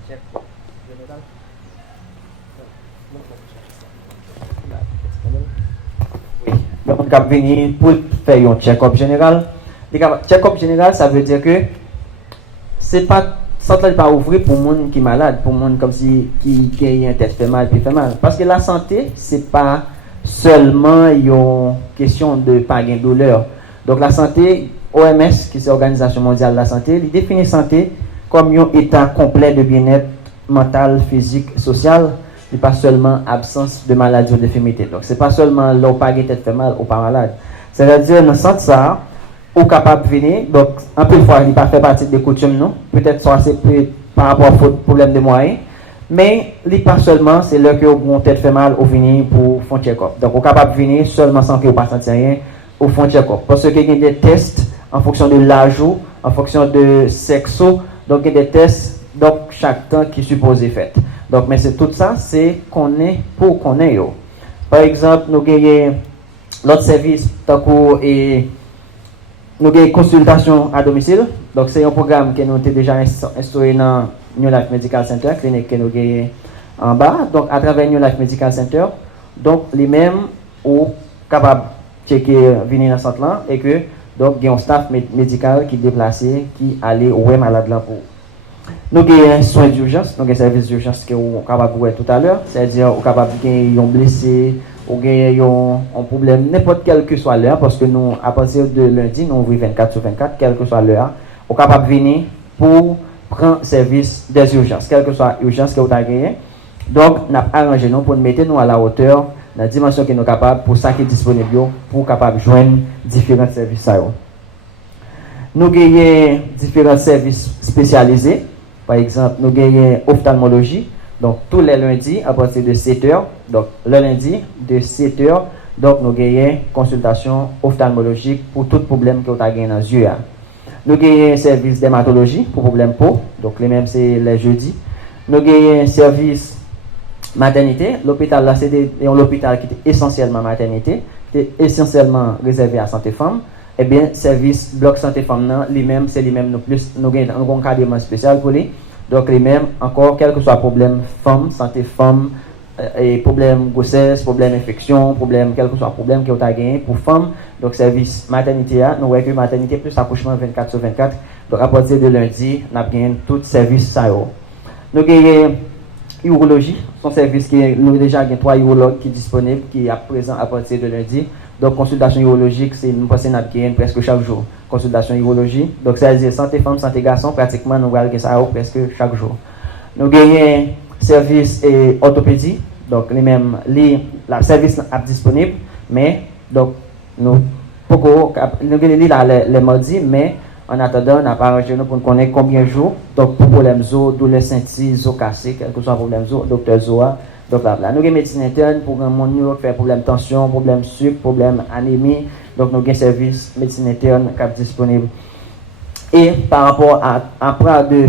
check-up général. Oui, il y a un monde capable de venir pour faire un check-up général. Check-up général, ça veut dire que c'est pas central pas ouvrir pour monde qui est malade, pour monde comme si qui a un tête fait mal, puis fait mal. Parce que la santé, c'est pas seulement une question de pas de douleur. Donc la santé, OMS, qui est l'Organisation mondiale de la santé, il définit santé comme un état complet de bien-être mental, physique, social, et pas seulement absence de maladie ou d'infirmité. Donc c'est pas seulement l'on pas de tête fait mal ou pas malade. C'est-à-dire dans le sens ça, ou capable de venir, donc un peu de fois il pas fait partie des coutumes non, peut-être ça c'est par rapport au problème de moyens. Mais il pas seulement, c'est là que vous tête fait mal ou venir pour faire un check-up. Donc, vous êtes capable de venir seulement sans que vous ne sentiez rien ou faire un check-up. Parce qu'il y a des tests en fonction de l'âge, en fonction de sexe. Donc, il y a des tests donc, chaque temps qui est supposé faire. Donc, mais c'est tout ça, c'est qu'on est pour qu'on est. Par exemple, nous avons l'autre service, et nous avons consultation à domicile. Donc, c'est un programme que nous avons déjà instauré dans New Life Medical Center, clinique que nous avons en bas. Donc, à travers New Life Medical Center, donc, les mêmes ou capables de checker, venir dans ce centre-là, et que, donc, il y a un staff médical qui est déplacé, qui allait au malade là pour. Nous avons soins d'urgence, nous avons un service d'urgence que nous sommes capables de voir tout à l'heure, c'est-à-dire, nous sommes capables de gagner un blessé, ou gagner un problème, n'importe quel que soit l'heure, parce que nous, à partir de lundi, nous ouvrons 24/24, quelle que soit l'heure, nous sommes capables de venir pour prendre service des urgences, quelle que soit l'urgence que vous avez gagné. Donc, nous avons arrangé nous pour nous mettre nous à la hauteur, dans la dimension que nous sommes capables, pour ça qui est disponible, pour capable joindre différents services. Nous avons différents services spécialisés. Par exemple, nous avons ophtalmologie. Donc, tous les lundis, à partir de 7h, donc le lundi, de 7h, donc nous avons consultation ophtalmologique pour tout problème que vous avez dans les yeux. Nous avons un service d'hématologie pour problème peau, donc les mêmes c'est les jeudis. Nous avons un service maternité. L'hôpital là, c'est un hôpital qui est essentiellement maternité, qui est essentiellement réservé à santé femme. Eh bien, service bloc santé femme, lui-même, c'est lui-même nous plus, nous avons un encadrement spécial pour lui. Donc, les mêmes, encore, quel que soit le problème, femme, santé femme, et problème grossesse, problème infection, problème quel que soit problème que vous avez gagné pour femmes. Donc service maternité, nous voyons que maternité plus accouchement 24 sur 24. Donc à partir de lundi, nous avons gagné tout service ça. Nous avons urologie, son service qui nous déjà 3 urologues qui sont disponibles, qui est présent à partir de lundi. Donc consultation urologique, c'est nous passons presque chaque jour. Consultation urologie. Donc ça veut dire santé femme, santé garçon, pratiquement nous avons ça presque chaque jour. Nous avons service et orthopédie, donc les mêmes la service est disponible, mais donc nous les mardis, mais en attendant, on n'a pas arrangé pour connaître combien de jours. Donc pour problème zo, douleur sentie, zo cassé, quel que soit problème zo, docteur Zoa. Donc là, nous avons médecine interne pour un monde qui fait problème tension, problème sucre, problème anémie. Donc nous avons service médecine interne qui est disponible. Et par rapport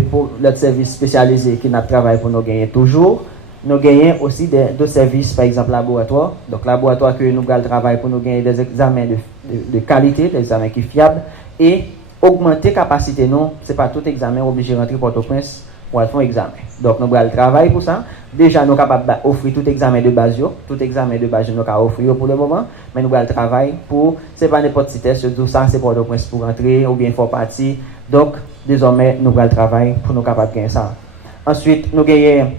pour notre service spécialisé qui n'a travaillé pour nous gagner toujours, nous gagnons aussi d'autres services, par exemple laboratoire. Donc laboratoire que nous travaillons pour nous gagner des examens de qualité, des examens qui sont fiables et augmenter la capacité. Non, ce n'est pas tout examen obligé de rentrer Port-au-Prince pour faire un examen. Donc nous travaillons pour ça. Déjà nous sommes capables d'offrir tout examen de base, nous pouvons offrir pour le moment, mais nous travaillons pour, ce n'est pas n'importe quel test, tout ça c'est Port-au-Prince pour rentrer ou bien faut partir. Donc, désormais, nous allons travailler pour nous capables de gagner ça. Ensuite, nous gagnons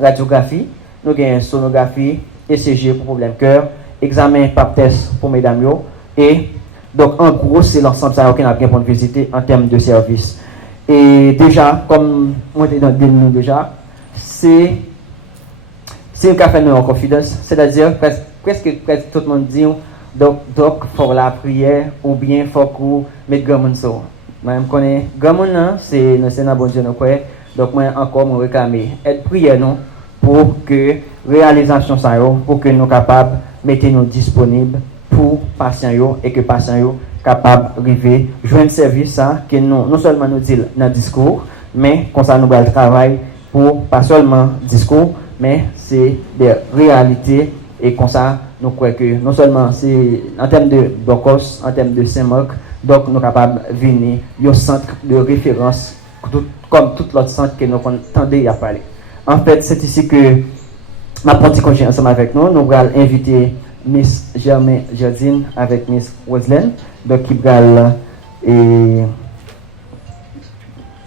radiographie, nous gagnons sonographie, ECG pour problème cœur, examen pap test pour mesdames. Et donc, en gros, c'est l'ensemble ça qu'on a bien pour visiter en termes de service. Et déjà, comme moi je l'ai dit déjà, c'est un café en confidence, c'est-à-dire presque tout le monde dit donc faut la prière ou bien faut qu'on mette gamin ça. Moi je connais gamin c'est un bon Dieu nous croit. Donc moi encore me réclamer aide prière nous pour que réalisation ça pour que nous capables mettre nous disponibles pour patients yo et que patients yo capable arriver joindre service ça que nous non seulement nous dit dans le discours mais comme ça nous allons travailler pour pas seulement discours mais c'est des réalités et comme ça nous croyons que non seulement c'est en termes de Docos, en termes de Saint-Marc, donc nous sommes capables de venir au centre de référence comme tout l'autre centre que nous entendons à parler. En fait, c'est ici que ma petite congé ensemble avec nous, nous allons inviter Miss Germaine Jardine avec Miss Roselaine, donc qui va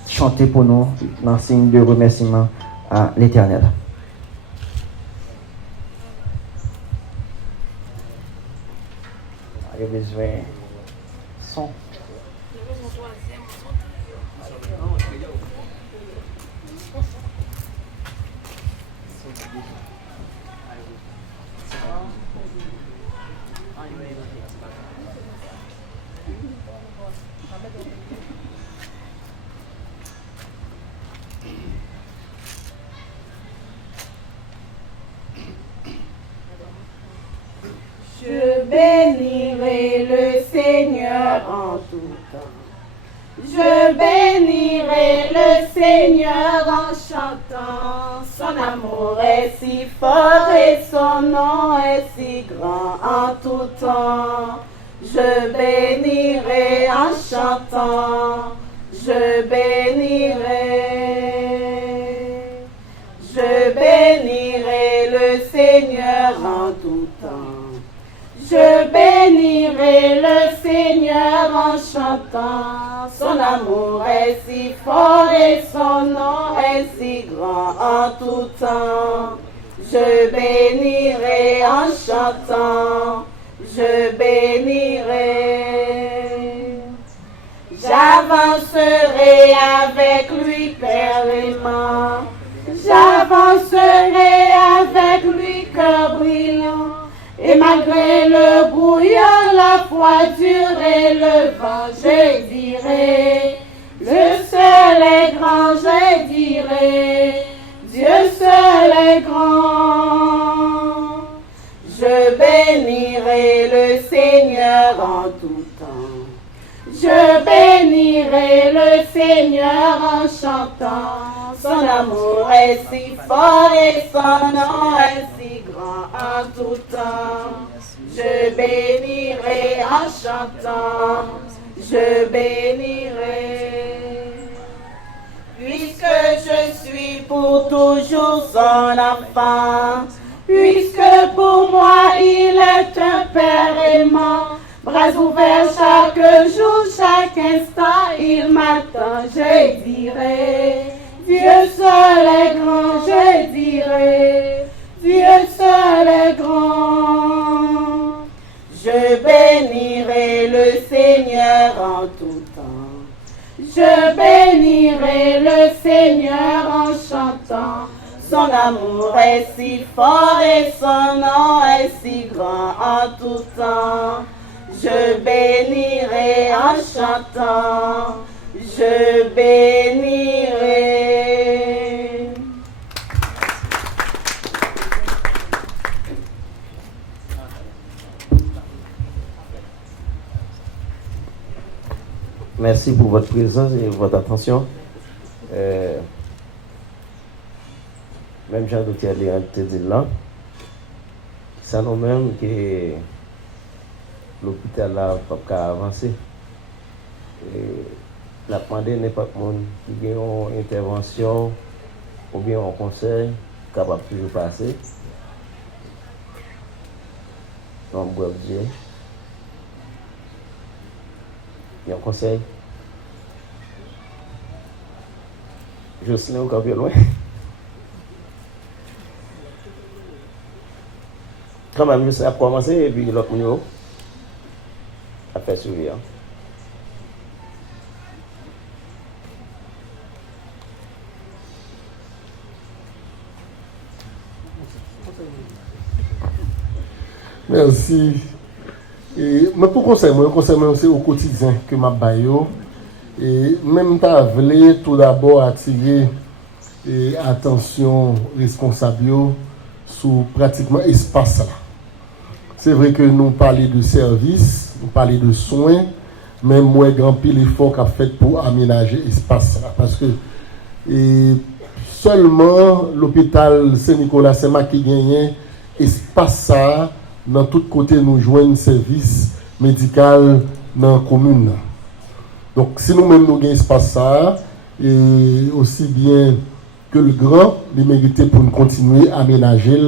chanter pour nous dans signe de remerciement à l'Éternel. J'ai besoin son. Je bénirai le Seigneur en tout temps. Je bénirai le Seigneur en chantant. Son amour est si fort et son nom est si grand en tout temps. Je bénirai en chantant. Je bénirai. Je bénirai le Seigneur en tout temps. Je bénirai le Seigneur en chantant. Son amour est si fort et son nom est si grand en tout temps. Je bénirai en chantant. Je bénirai. J'avancerai avec lui pairement. J'avancerai avec lui cœur brillant. Et malgré le brouillard, la foi dure et le vent, je dirai, le seul est grand, je dirai, Dieu seul est grand. Je bénirai le Seigneur en tout temps. Je bénirai le Seigneur en chantant. Son amour est si fort et son nom est si grand en tout temps. Je bénirai en chantant. Je bénirai. Puisque je suis pour toujours son enfant, puisque pour moi il est un père aimant. Bras ouverts chaque jour, chaque instant, il m'attend, je dirai. Dieu seul est grand, je dirai. Dieu seul est grand. Je bénirai le Seigneur en tout temps. Je bénirai le Seigneur en chantant. Son amour est si fort et son nom est si grand en tout temps. Je bénirai en chantant. Je bénirai. Merci pour votre présence et votre attention. Même Jean-Docteur Léon te dit là, ça nous même que l'hôpital là pas avancer. La demandé n'importe qui a une intervention ou bien un conseil capable de toujours passer. Donc, il y a un conseil. Jocelyne au camp loin. Quand même, ça a commencé et puis l'autre niveau a fait sourire. Merci. Et mais pour conseil c'est au quotidien que m'a baillot et même pas voulu tout d'abord attirer attention responsable sur pratiquement espace là. C'est vrai que nous parlons de services, nous parlons de soins, mais moi grand pile l'effort qu'a fait pour aménager espace là parce que seulement l'hôpital Saint-Nicolas Saint-Marc qui gagne espace ça dans tous côtés nous joignent service médical dans la commune. Donc si nous-mêmes nous gagnons espace ça, et aussi bien que le grand, il mérite pour nous continuer à aménager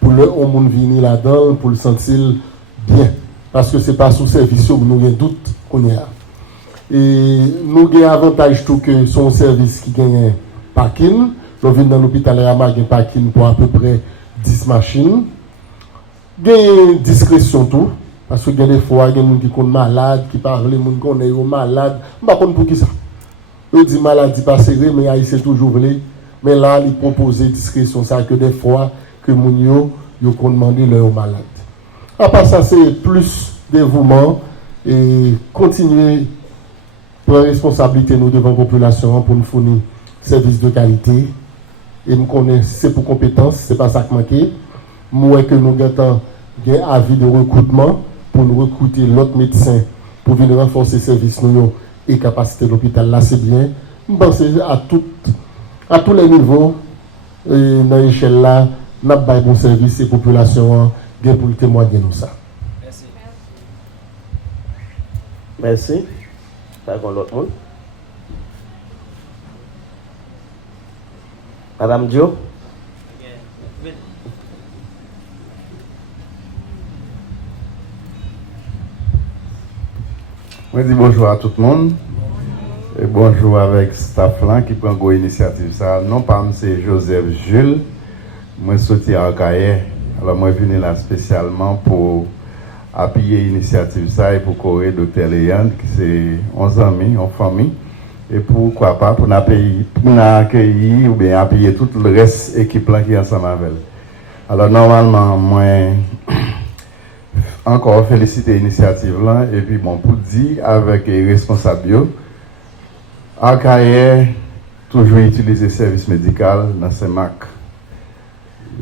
pour le monde venir là-dedans, pour le sentir bien. Parce que ce n'est pas sous service que nous avons doute qu'on y a. Et nous avons avantage tout que son service qui gagne parking. Nous venons dans l'hôpital Rama, il y a parking pour à peu près 10 machines. Il y a une discrétion tout. Parce que des fois, il y a des gens qui sont malades, qui parlent, des gens qui sont malades. Je ne sais pas pour qui ça. Ils disent maladie pas serrée, mais ils sont toujours voulu. Mais là, ils proposent discrétion. Ça que des fois, que les gens ont demandé leurs malades. À part ça, c'est plus dévouement et continuer prendre responsabilité nous devant la population pour nous fournir services de qualité. Et nous connaissons, c'est pour compétence, c'est pas ça qui manque. Moi, que nous avons un avis de recrutement pour nous recruter l'autre médecin pour venir renforcer les services nous et capacité de l'hôpital. Là, c'est bien. Je pense à tous les niveaux, dans l'échelle là, nous avons un bon service et la population pour le témoigner nous ça. Merci. Merci. Par contre, l'autre monde. Madame Dio. Je dis bonjour à tout le monde. Et bonjour avec staff là qui prend une initiative. Ça, non pas c'est Joseph Jules. Moi, je suis à Arcaïe. Alors, moi, je suis venu là spécialement pour appuyer l'initiative ça et pour courir Dr. Léon, qui c'est 11 amis, en famille. Et pourquoi pas, pour accueillir ou bien appuyer tout le reste de l'équipe qui est ensemble avec elle. Alors, normalement, moi, encore féliciter l'initiative là. Et puis, bon, pour dire avec les responsables, Arcaïe toujours utiliser le service médical dans Saint-Marc.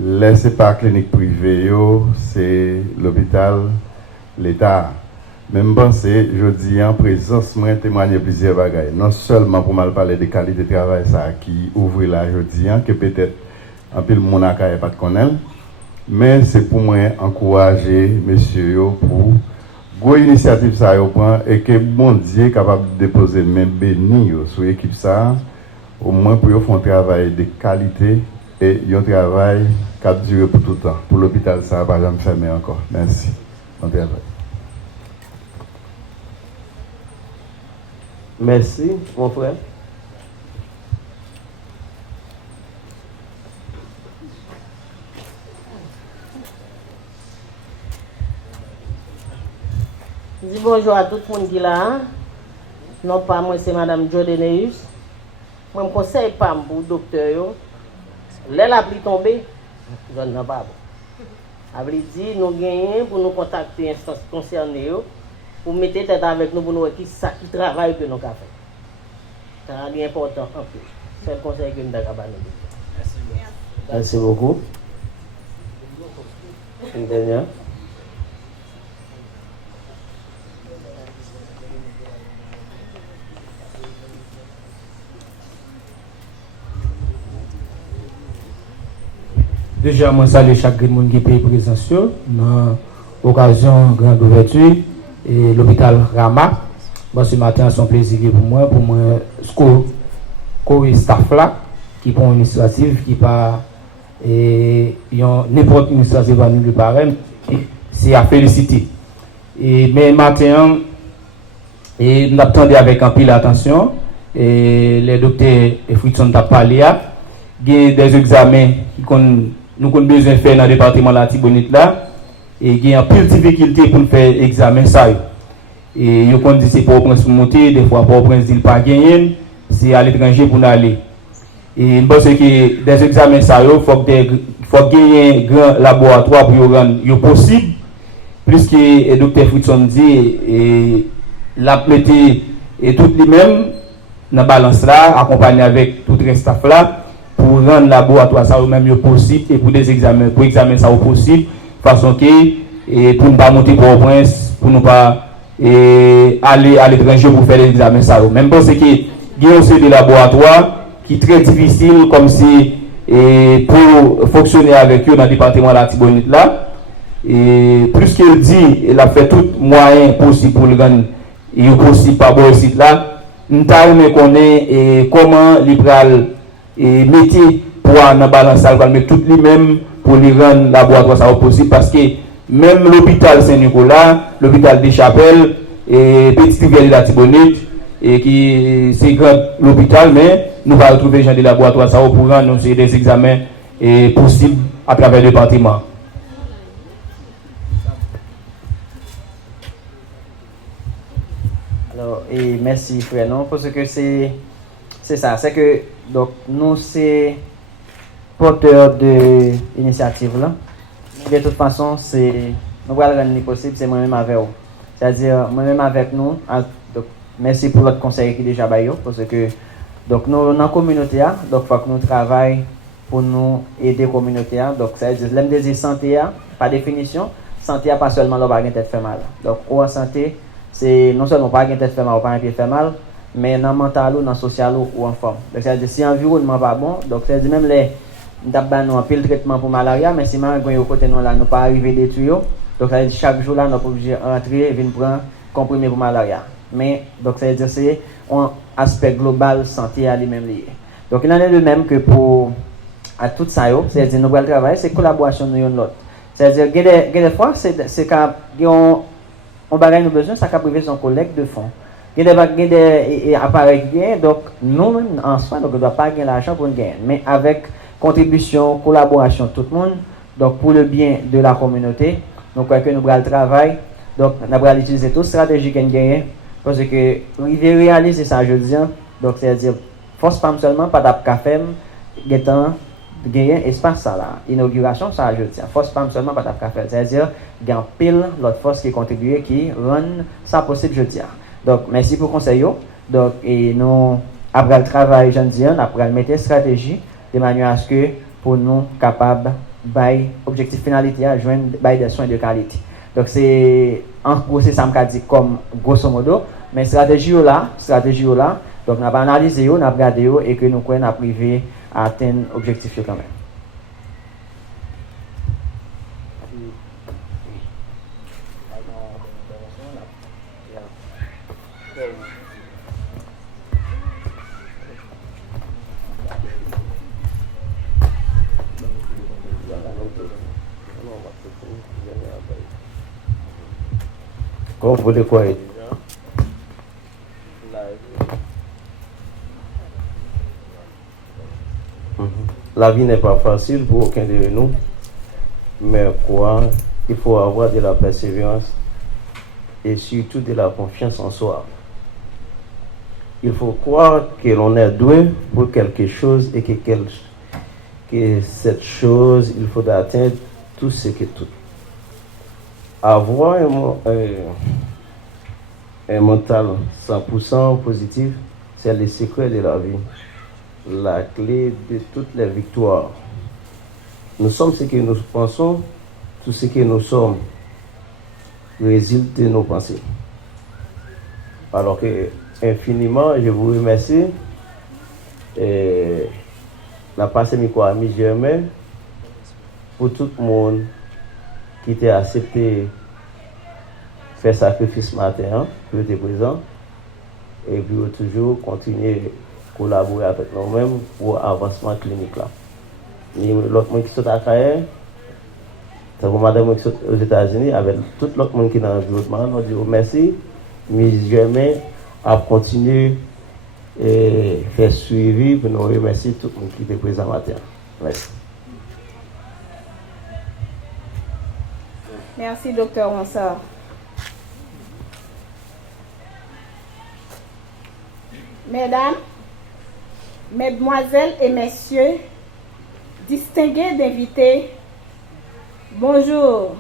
Là, ce n'est pas la clinique privée, c'est l'hôpital, l'État. Même pensé, je dis en présence, moi, témoigner plusieurs bagages. Non seulement pour mal parler de qualité de travail ça, qui ouvre là, je dis, que peut-être un peu le monde n'a pas de connaître, mais c'est pour moi encourager messieurs pour une initiative ça prend et que bon Dieu est capable de déposer main bénie sur l'équipe ça, au moins pour faire un travail de qualité et un travail qui a duré pour tout le temps. Pour l'hôpital, ça ne va jamais fermer encore. Merci. Bon travail. Merci, mon frère. Je dis bonjour à tout le monde qui est là. Non pas moi, c'est Madame Jodeneus. Moi, je ne conseille pas pour le docteur. Là, la pluie tombée, je ne sais pas. Ça veut dire nous gagnons pour nous contacter les instances concernées, pour mettre tête avec nous pour nous voir qui travaille que nous avons fait. C'est important en plus. C'est le conseil que nous avons donné. Merci beaucoup. Une dernière. Déjà, je salue chaque monde qui est présent dans l'occasion de grande ouverture et l'hôpital Rama. Bon, ce matin, c'est un plaisir pour moi, et staff là, qui prend une initiative, qui pas n'importe une initiative à nous de pareil, c'est à féliciter. Mais matin, nous attendons avec un pile attention, et les docteurs Fritson t'a parlé, il y a des examens qui nous avons besoin de faire dans le département de la Tibonite là, et il y a un peu de difficulté pour faire l'examen ça. Et nous avons dit que c'est pour Prince pour monter, des fois pour Prince dit pas gagner, c'est à l'étranger pour nous aller. Et je pense que des examens ça, il faut gagner un grand laboratoire pour rendre possible. Plus que le docteur Fritson dit, la mettez et tout les mêmes dans la balance là, accompagné avec tout le staff là, pour rendre le laboratoire ça au même possible et pour des examens, pour examiner ça au possible, façon que pour ne pas monter pour au prince, pour ne pas aller à l'étranger pour faire des examens ça. Même parce que il y a aussi des laboratoires qui est très difficile comme si pour fonctionner avec eux dans le département de la Tibonite là. Et plus qu'il dit, il a fait tout moyen possible pour le gagner, et possible par bon site là. Nous avons connaît comment libéral et métier pour en balance ça, mais tout lui-même pour lui rendre le laboratoire ça possible parce que même l'hôpital Saint-Nicolas, l'hôpital des Chapelles et Petite Rivière de la Tibonite et qui c'est grand l'hôpital, mais nous allons retrouver gens des laboratoires ça pour rendre des examens possibles à travers le département. Alors, et merci frère, non, parce que c'est ça, c'est que donc nous c'est porteur de l'initiative là. De toute façon, c'est nous allons rendre possible, c'est moi-même avec vous. C'est-à-dire moi-même avec nous. Donc merci pour votre conseil qui est déjà baillé parce que donc nous dans la communauté donc faut que nous travaillons pour nous aider la communauté donc c'est-à-dire l'aime des santé par définition, santé pas seulement là pas tête fait mal. Donc en santé c'est non seulement pas tête fait mal ou pas un pied fait mal, mais dans mental ou dans social ou en forme. Donc c'est-à-dire si environnement pas bon, donc c'est-à-dire même les d'abord nous pile traitement pour malaria mais si mal au côté nous là nous pas arriver détruire. Donc ça veut dire chaque jour là nous obligé entrer venir prendre comprimé pour malaria. Mais donc ça veut dire c'est un aspect global santé à lui-même lié. Donc il en est de même que pour à tout ça c'est-à-dire nous allons travailler c'est collaboration nous une l'autre. C'est-à-dire que des fois c'est quand on bagaille nous besoin ça qu'a privé son collègue de fonds. Il y a des appareils qui gagnent, donc nous-mêmes en soi, donc on ne doit pas gagner l'argent pour gagner, mais avec contribution, collaboration de tout le monde, donc pour le bien de la communauté, donc que nous allons travailler, donc nous allons utiliser toute stratégie qu'on gagne, parce que nous réaliser ça, je dis, donc c'est-à-dire, force pas seulement, pas d'apcafem, gagner espace ça là, inauguration ça, je dis, force pas seulement, pas d'apcafem, c'est-à-dire, il y a pile l'autre force qui contribue, qui rend ça possible, je dis. Donc, merci pour le conseil. Donc, et nous, après le travail, je dis, après mettre une stratégie de manière à ce que pour nous capables de objectif finalité à joindre des soins de qualité. Donc, c'est en gros, c'est ça que je dis comme grosso modo, mais stratégie là, donc, nous avons analysé, nous avons regardé et que nous pouvons arriver à atteindre l'objectif quand même. Comme vous le croyez déjà, la vie n'est pas facile pour aucun de nous, mais quoi, il faut avoir de la persévérance et surtout de la confiance en soi. Il faut croire que l'on est doué pour quelque chose et que cette chose, il faut atteindre tout ce que tout. Avoir un mental 100% positif, c'est le secret de la vie, la clé de toutes les victoires. Nous sommes ce que nous pensons, tout ce que nous sommes résulte de nos pensées. Alors que infiniment, je vous remercie. La passe micro à mi-germain pour tout le monde qui t'a accepté faire sacrifice matin, pour être présent, et puis toujours continuer à collaborer avec nous-mêmes pour l'avancement clinique là. L'autre monde qui sont à Caen, c'est pour madame qui sont aux États-Unis, avec tout l'autre monde qui est dans l'environnement, nous disons merci, mais jamais à continuer et faire suivi pour nous remercier tout le monde qui est présent matin. Merci. Merci, docteur Ronsard. Mesdames, Mesdemoiselles et Messieurs, distingués d'invités, bonjour.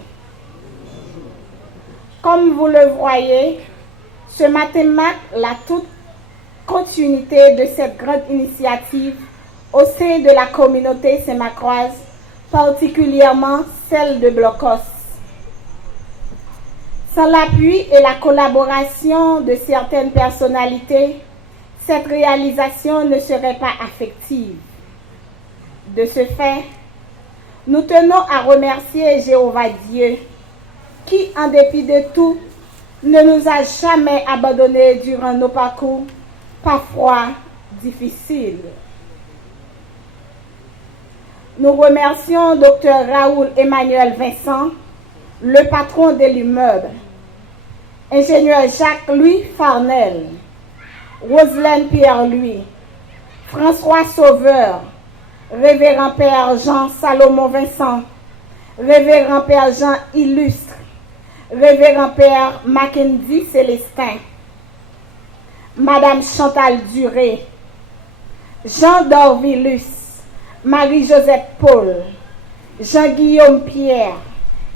Comme vous le voyez, ce matin marque la toute continuité de cette grande initiative au sein de la communauté saint-macroise, particulièrement celle de Blocos. Sans l'appui et la collaboration de certaines personnalités, cette réalisation ne serait pas effective. De ce fait, nous tenons à remercier Jéhovah Dieu, qui, en dépit de tout, ne nous a jamais abandonnés durant nos parcours, parfois difficiles. Nous remercions Dr Raoul Emmanuel Vincent, le patron de l'immeuble, ingénieur Jacques-Louis Farnel, Roselaine Pierre-Louis, François Sauveur, Révérend Père Jean Salomon Vincent, Révérend Père Jean Illustre, Révérend Père Mackenzie Célestin, Madame Chantal Duré, Jean Dorvilus, Marie-Joseph Paul, Jean-Guillaume Pierre,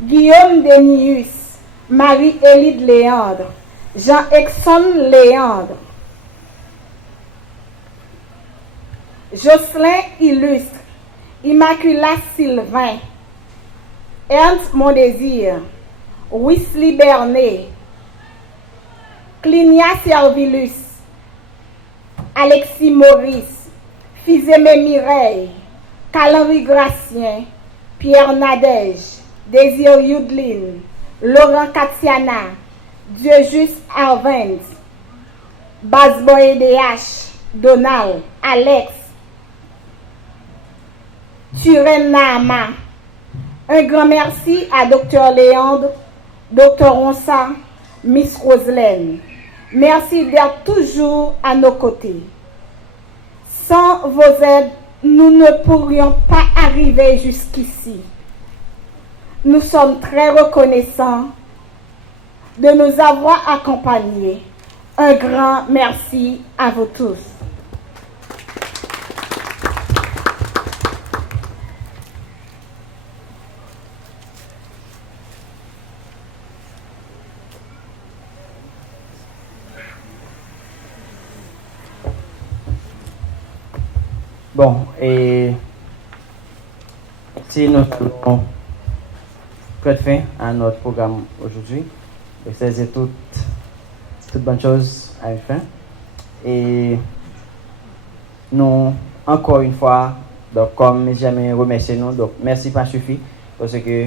Guillaume Denius, Marie-Élide Léandre, Jean-Exxon Léandre, Jocelyn Illustre, Immaculat Sylvain, Ernst Mondésir, Wesley Bernet, Clinia Servilus, Alexis Maurice, Fizemé Mireille, Calenry Gracien, Pierre Nadège, Désir Youdlin, Laurent Katiana, Dieu-Juste Arvens, Basboy DH, Donald, Alex, Turen Nama. Un grand merci à Dr Léandre, Dr Ronsard, Miss Roselaine. Merci d'être toujours à nos côtés. Sans vos aides, nous ne pourrions pas arriver jusqu'ici. Nous sommes très reconnaissants de nous avoir accompagnés. Un grand merci à vous tous. Bon, et si nous allons prendre fin à notre programme aujourd'hui, c'est toute bonne chose à une fin. Et nous, encore une fois, donc comme j'aime remercier nous, donc merci pas suffit, parce que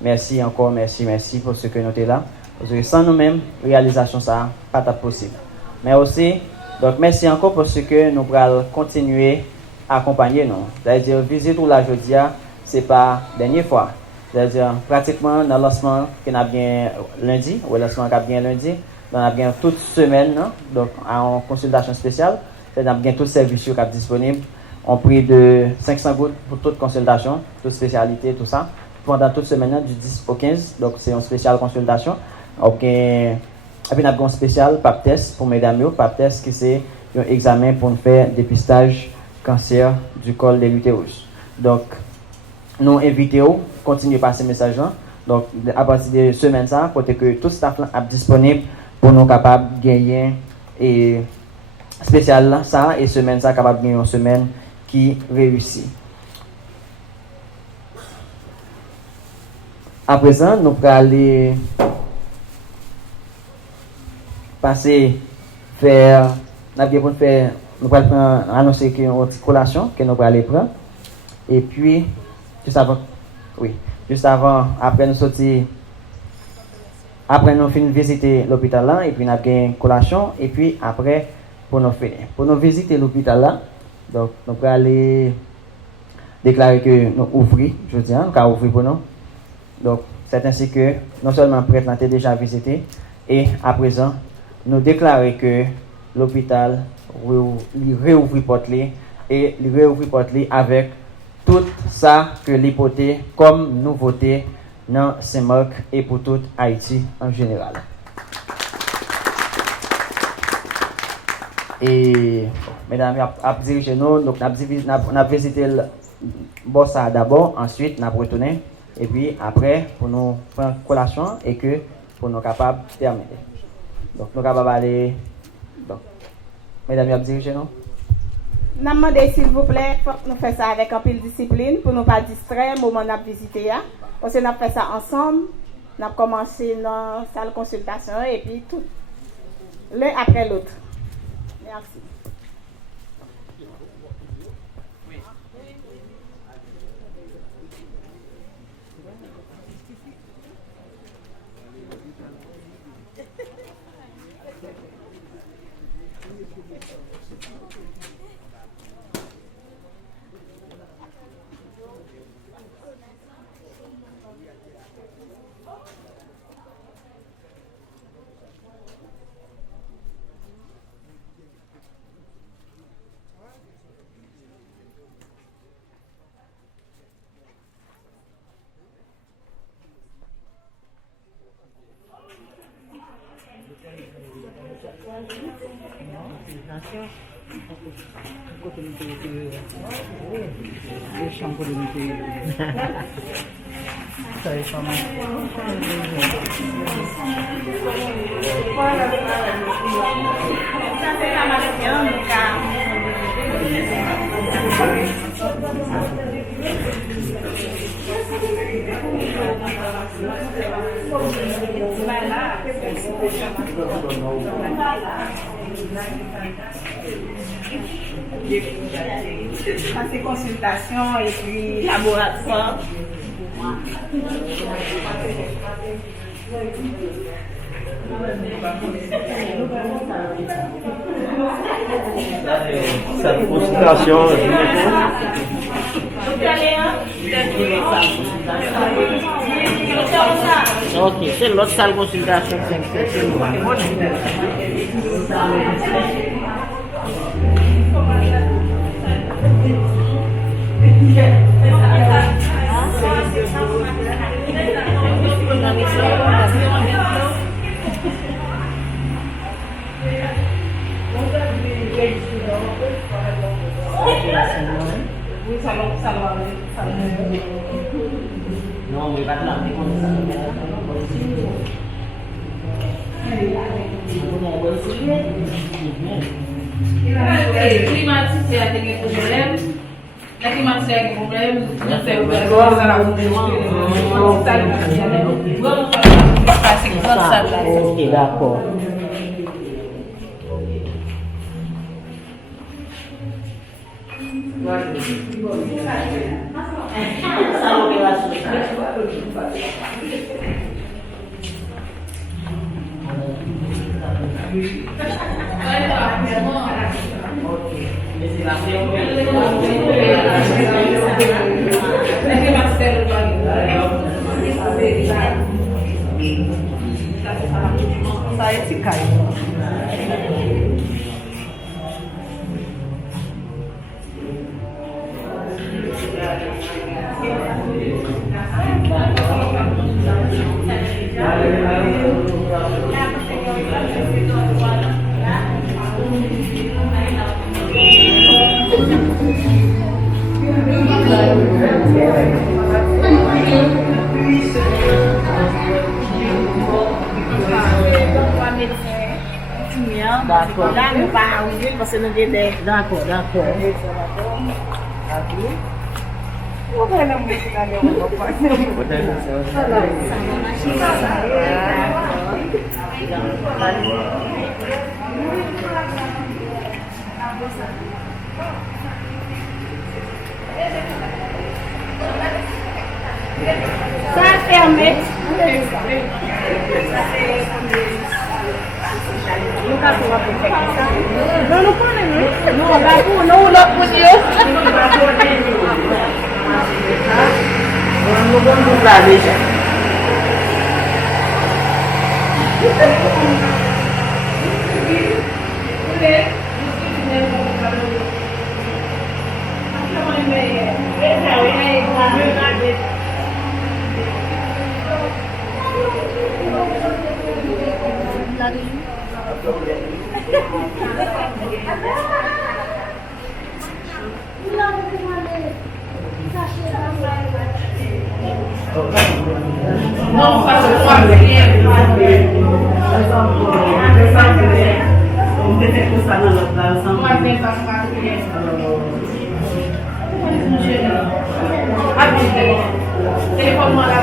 merci encore, merci pour ce que nous sommes là. Parce que sans nous-mêmes, réalisation ça pas possible. Mais aussi, donc merci encore pour ce que nous allons continuer à accompagner nous. C'est-à-dire, visite ou la jodia, c'est pas dernière fois. C'est-à-dire, pratiquement, dans le lancement qu'on a bien lundi, ou le lancement qu'on a bien lundi, on a bien toute semaine, non? Donc, en consultation spéciale, on a bien tout service qui est disponible. On prix de 500 gouttes pour toute consultation, toute spécialité, tout ça. Pendant toute semaine, du 10 au 15, donc c'est une spéciale consultation. Ok. Et puis, on a un spécial PAP test pour mesdames, PAP test qui c'est un examen pour nous faire dépistage cancer du col de l'utérus. Donc, nous invitons, continuez par ces messages-là. Donc, à partir de semaine, ça, côté que tout staff là est disponible pour nous capables de gagner et spécial là, ça, et semaine, ça, capable de gagner une semaine qui réussit. À présent, nous allons aller passer faire, nous allons annoncer qu'il y a une collation que nous allons aller prendre. Et puis, juste avant, après nous sortir, après nous finir visiter l'hôpital là, et puis nous avons une collation, et puis après, pour nous finir. Pour nous visiter l'hôpital là, donc nous allons aller déclarer que nous ouvrons, je dis, nous allons ouvrir pour nous. Donc, c'est ainsi que non seulement prêtre n'a déjà visité, et à présent, nous déclarons que l'hôpital réouvre porte et réouvre porte avec tout ça que l'hypothèse comme nouveauté dans Saint-Marc et pour toute Haïti en général. Et mesdames, à diriger nous, donc on a visité le Bossa d'abord, ensuite on a retourné, et puis après pour nous prendre collation et que pour nous capables de terminer. Donc nous capables d'aller. Donc, mesdames, à diriger nous. Nous demandons s'il vous plaît, faut que nous fassions ça avec un peu de discipline pour ne pas distraire au moment de visiter. Parce que nous faisons ça ensemble, nous avons commencé dans la salle de consultation et puis tout, l'un après l'autre. Merci. Passer consultation et puis laboratoire. Cette consultation, ok, c'est l'autre salle de consultation. Non, mais pas là. Climatisé a des problèmes. La climatisé a des problèmes. Nous faisons ok, d'accord. La climatisé Ça est étiquette. D'accord. Là, nous pas arriver parce que nous sommes d'accord, d'accord. Ça permet. Non, nous connaissons. Non, bah pour nous, l'autre pour Dieu. Nous allons là déjà. Non, ça se voit, on peut faire tout ça dans notre place. On va bien faire ça. Téléphone-moi là.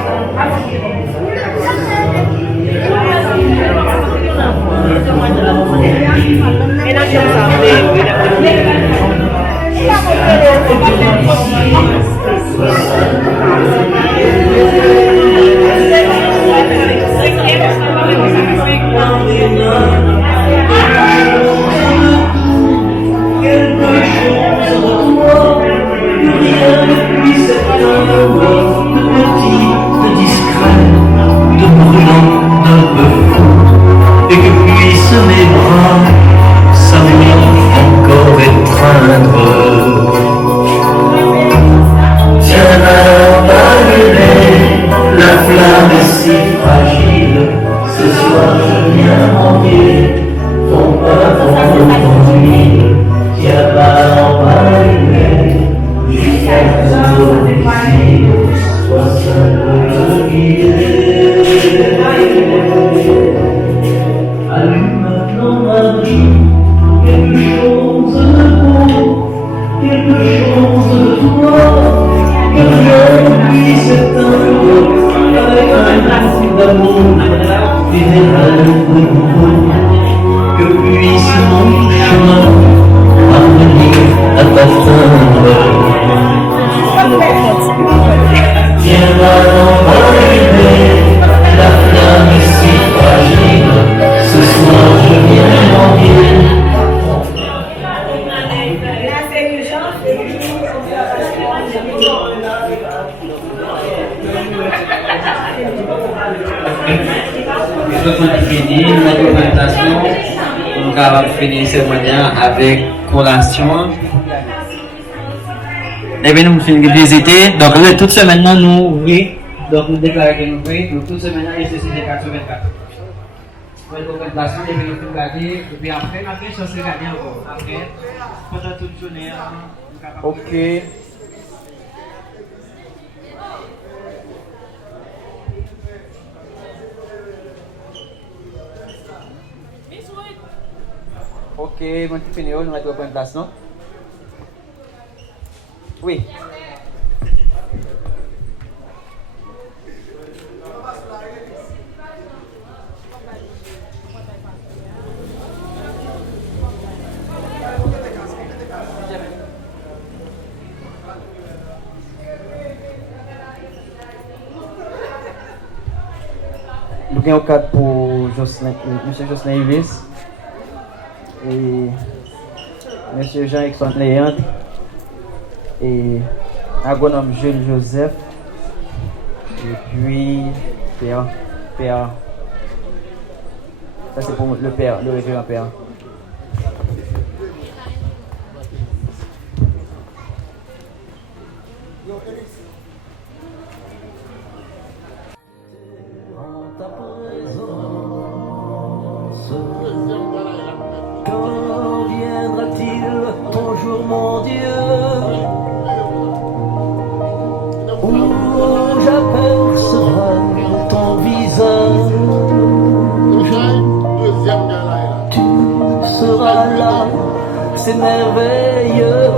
Et que puissent mes bras savoir encore étreindre. Tiens la flamme est si fragile. Ce soir je viens envier ton pavillon, ton huile. Tiens l'allumée jusqu'à ce que l'officier soit seul guidé. Allume maintenant ma vie, quelque chose de beau, quelque chose de toi, que je puisse éteindre avec un coup d'amour et des rêves nouveaux, que puisse mon chemin parvenir à t'atteindre. Viens maintenant m'allumer, la flamme est si fragile. Ce soir je viens envier. Je vais finir notre présentation. On va finir ce moyen avec collation. Et bien nous finissons de visiter. Donc toute semaine nous ouvrons. Donc nous déclarons que nous ouvrons. Donc toute semaine nous sommes 424. Pour le présentation, et puis nous finissons de garder. Et puis après, ça se garder encore. Après, pendant toute journée, Ok. Ok, mon petit fini, nous mettons en place, non? Oui. Nous avons un cadre pour M. Jocelyn Ulysse et M. Jean-Exxon Léandre et agronome Jules Joseph et puis Père Ça c'est pour le père, le révérend père. Quand viendra-t-il ton jour, mon Dieu, où j'apercevrai ton visage? Tu seras là, c'est merveilleux.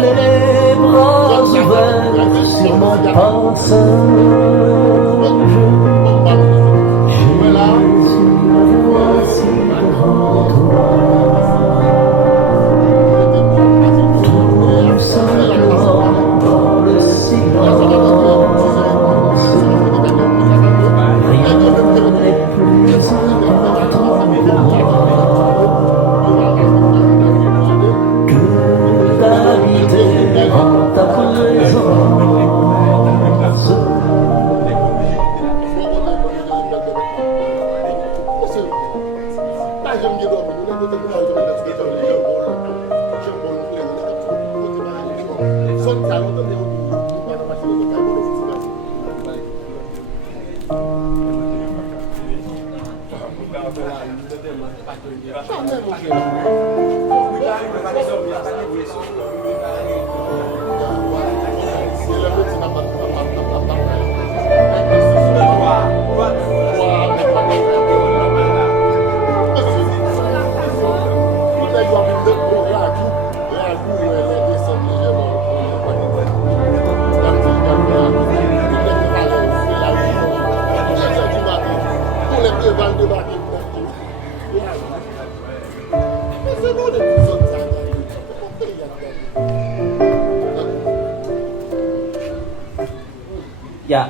Les bras ouverts sur mon passage.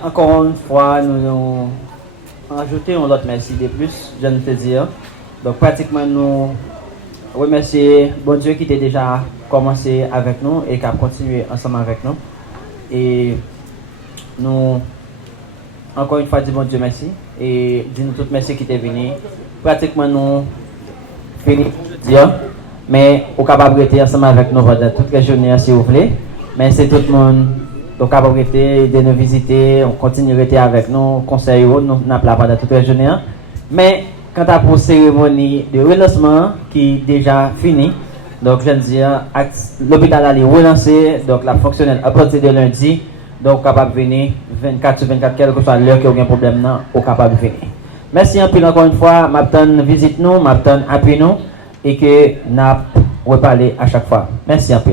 Encore une fois, nous avons ajouté un autre merci de plus, je ne te dire. Donc pratiquement nous remercions bon Dieu qui était déjà commencé avec nous et qui a continué ensemble avec nous. Et nous, encore une fois, disons bon Dieu merci et dis-nous tout merci qui était venu. Pratiquement nous finissons dire, mais au capable de rester ensemble avec nous pendant toute la journée si vous voulez. Mais c'est tout le monde. Donc, capable de nous visiter, on continue de rester avec nous, conseil, nous n'avons pas pendant toute la journée. Mais, quant à la cérémonie de relancement qui est déjà finie, donc je viens de dire, l'hôpital est relancé, donc la fonctionnelle à partir de lundi, donc capable de venir 24 sur 24, quelle que soit l'heure qu'il y a un problème, non, au capable de venir. Merci un peu encore une fois, m'attend visite nous, m'attend appui nous, et que nous reparler à chaque fois. Merci un peu.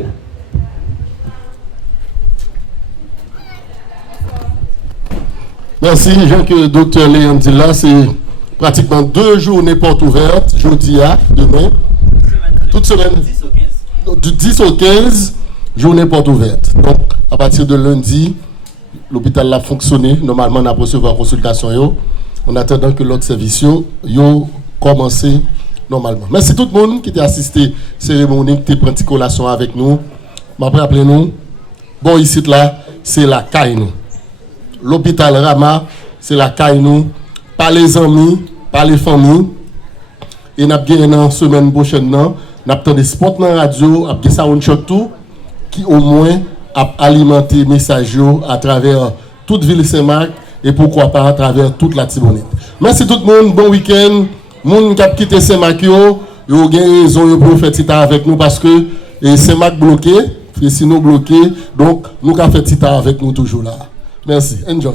Merci, Jean, que le docteur Léon dit là, c'est pratiquement 2 journées portes ouvertes, jeudi à demain, toute semaine, du 10 au 15, journée portes ouvertes. Donc, à partir de lundi, l'hôpital a fonctionné, normalement, on a recevoir consultation, en attendant que l'autre service commence normalement. Merci tout le monde qui a assisté à la cérémonie, qui a pris collation avec nous. Rappelez-nous, bon, ici, là, c'est la caille. L'hôpital Rama, c'est la caille nous, pas les amis, pas les familles. Et nous avons gagné une semaine prochaine, nous avons des spots dans la radio, nous avons des soundchocks tout, qui au moins a alimenté les messages à travers toute ville Saint-Marc et pourquoi pas à travers toute la Tibonite. Merci tout le monde, bon week-end. Moun qui a quitté Saint-Marc, ils ont raison pour faire tita avec nous parce que Saint-Marc bloqué, et sinon bloqué, donc nous avons fait tita avec nous toujours là. Merci, enjoy.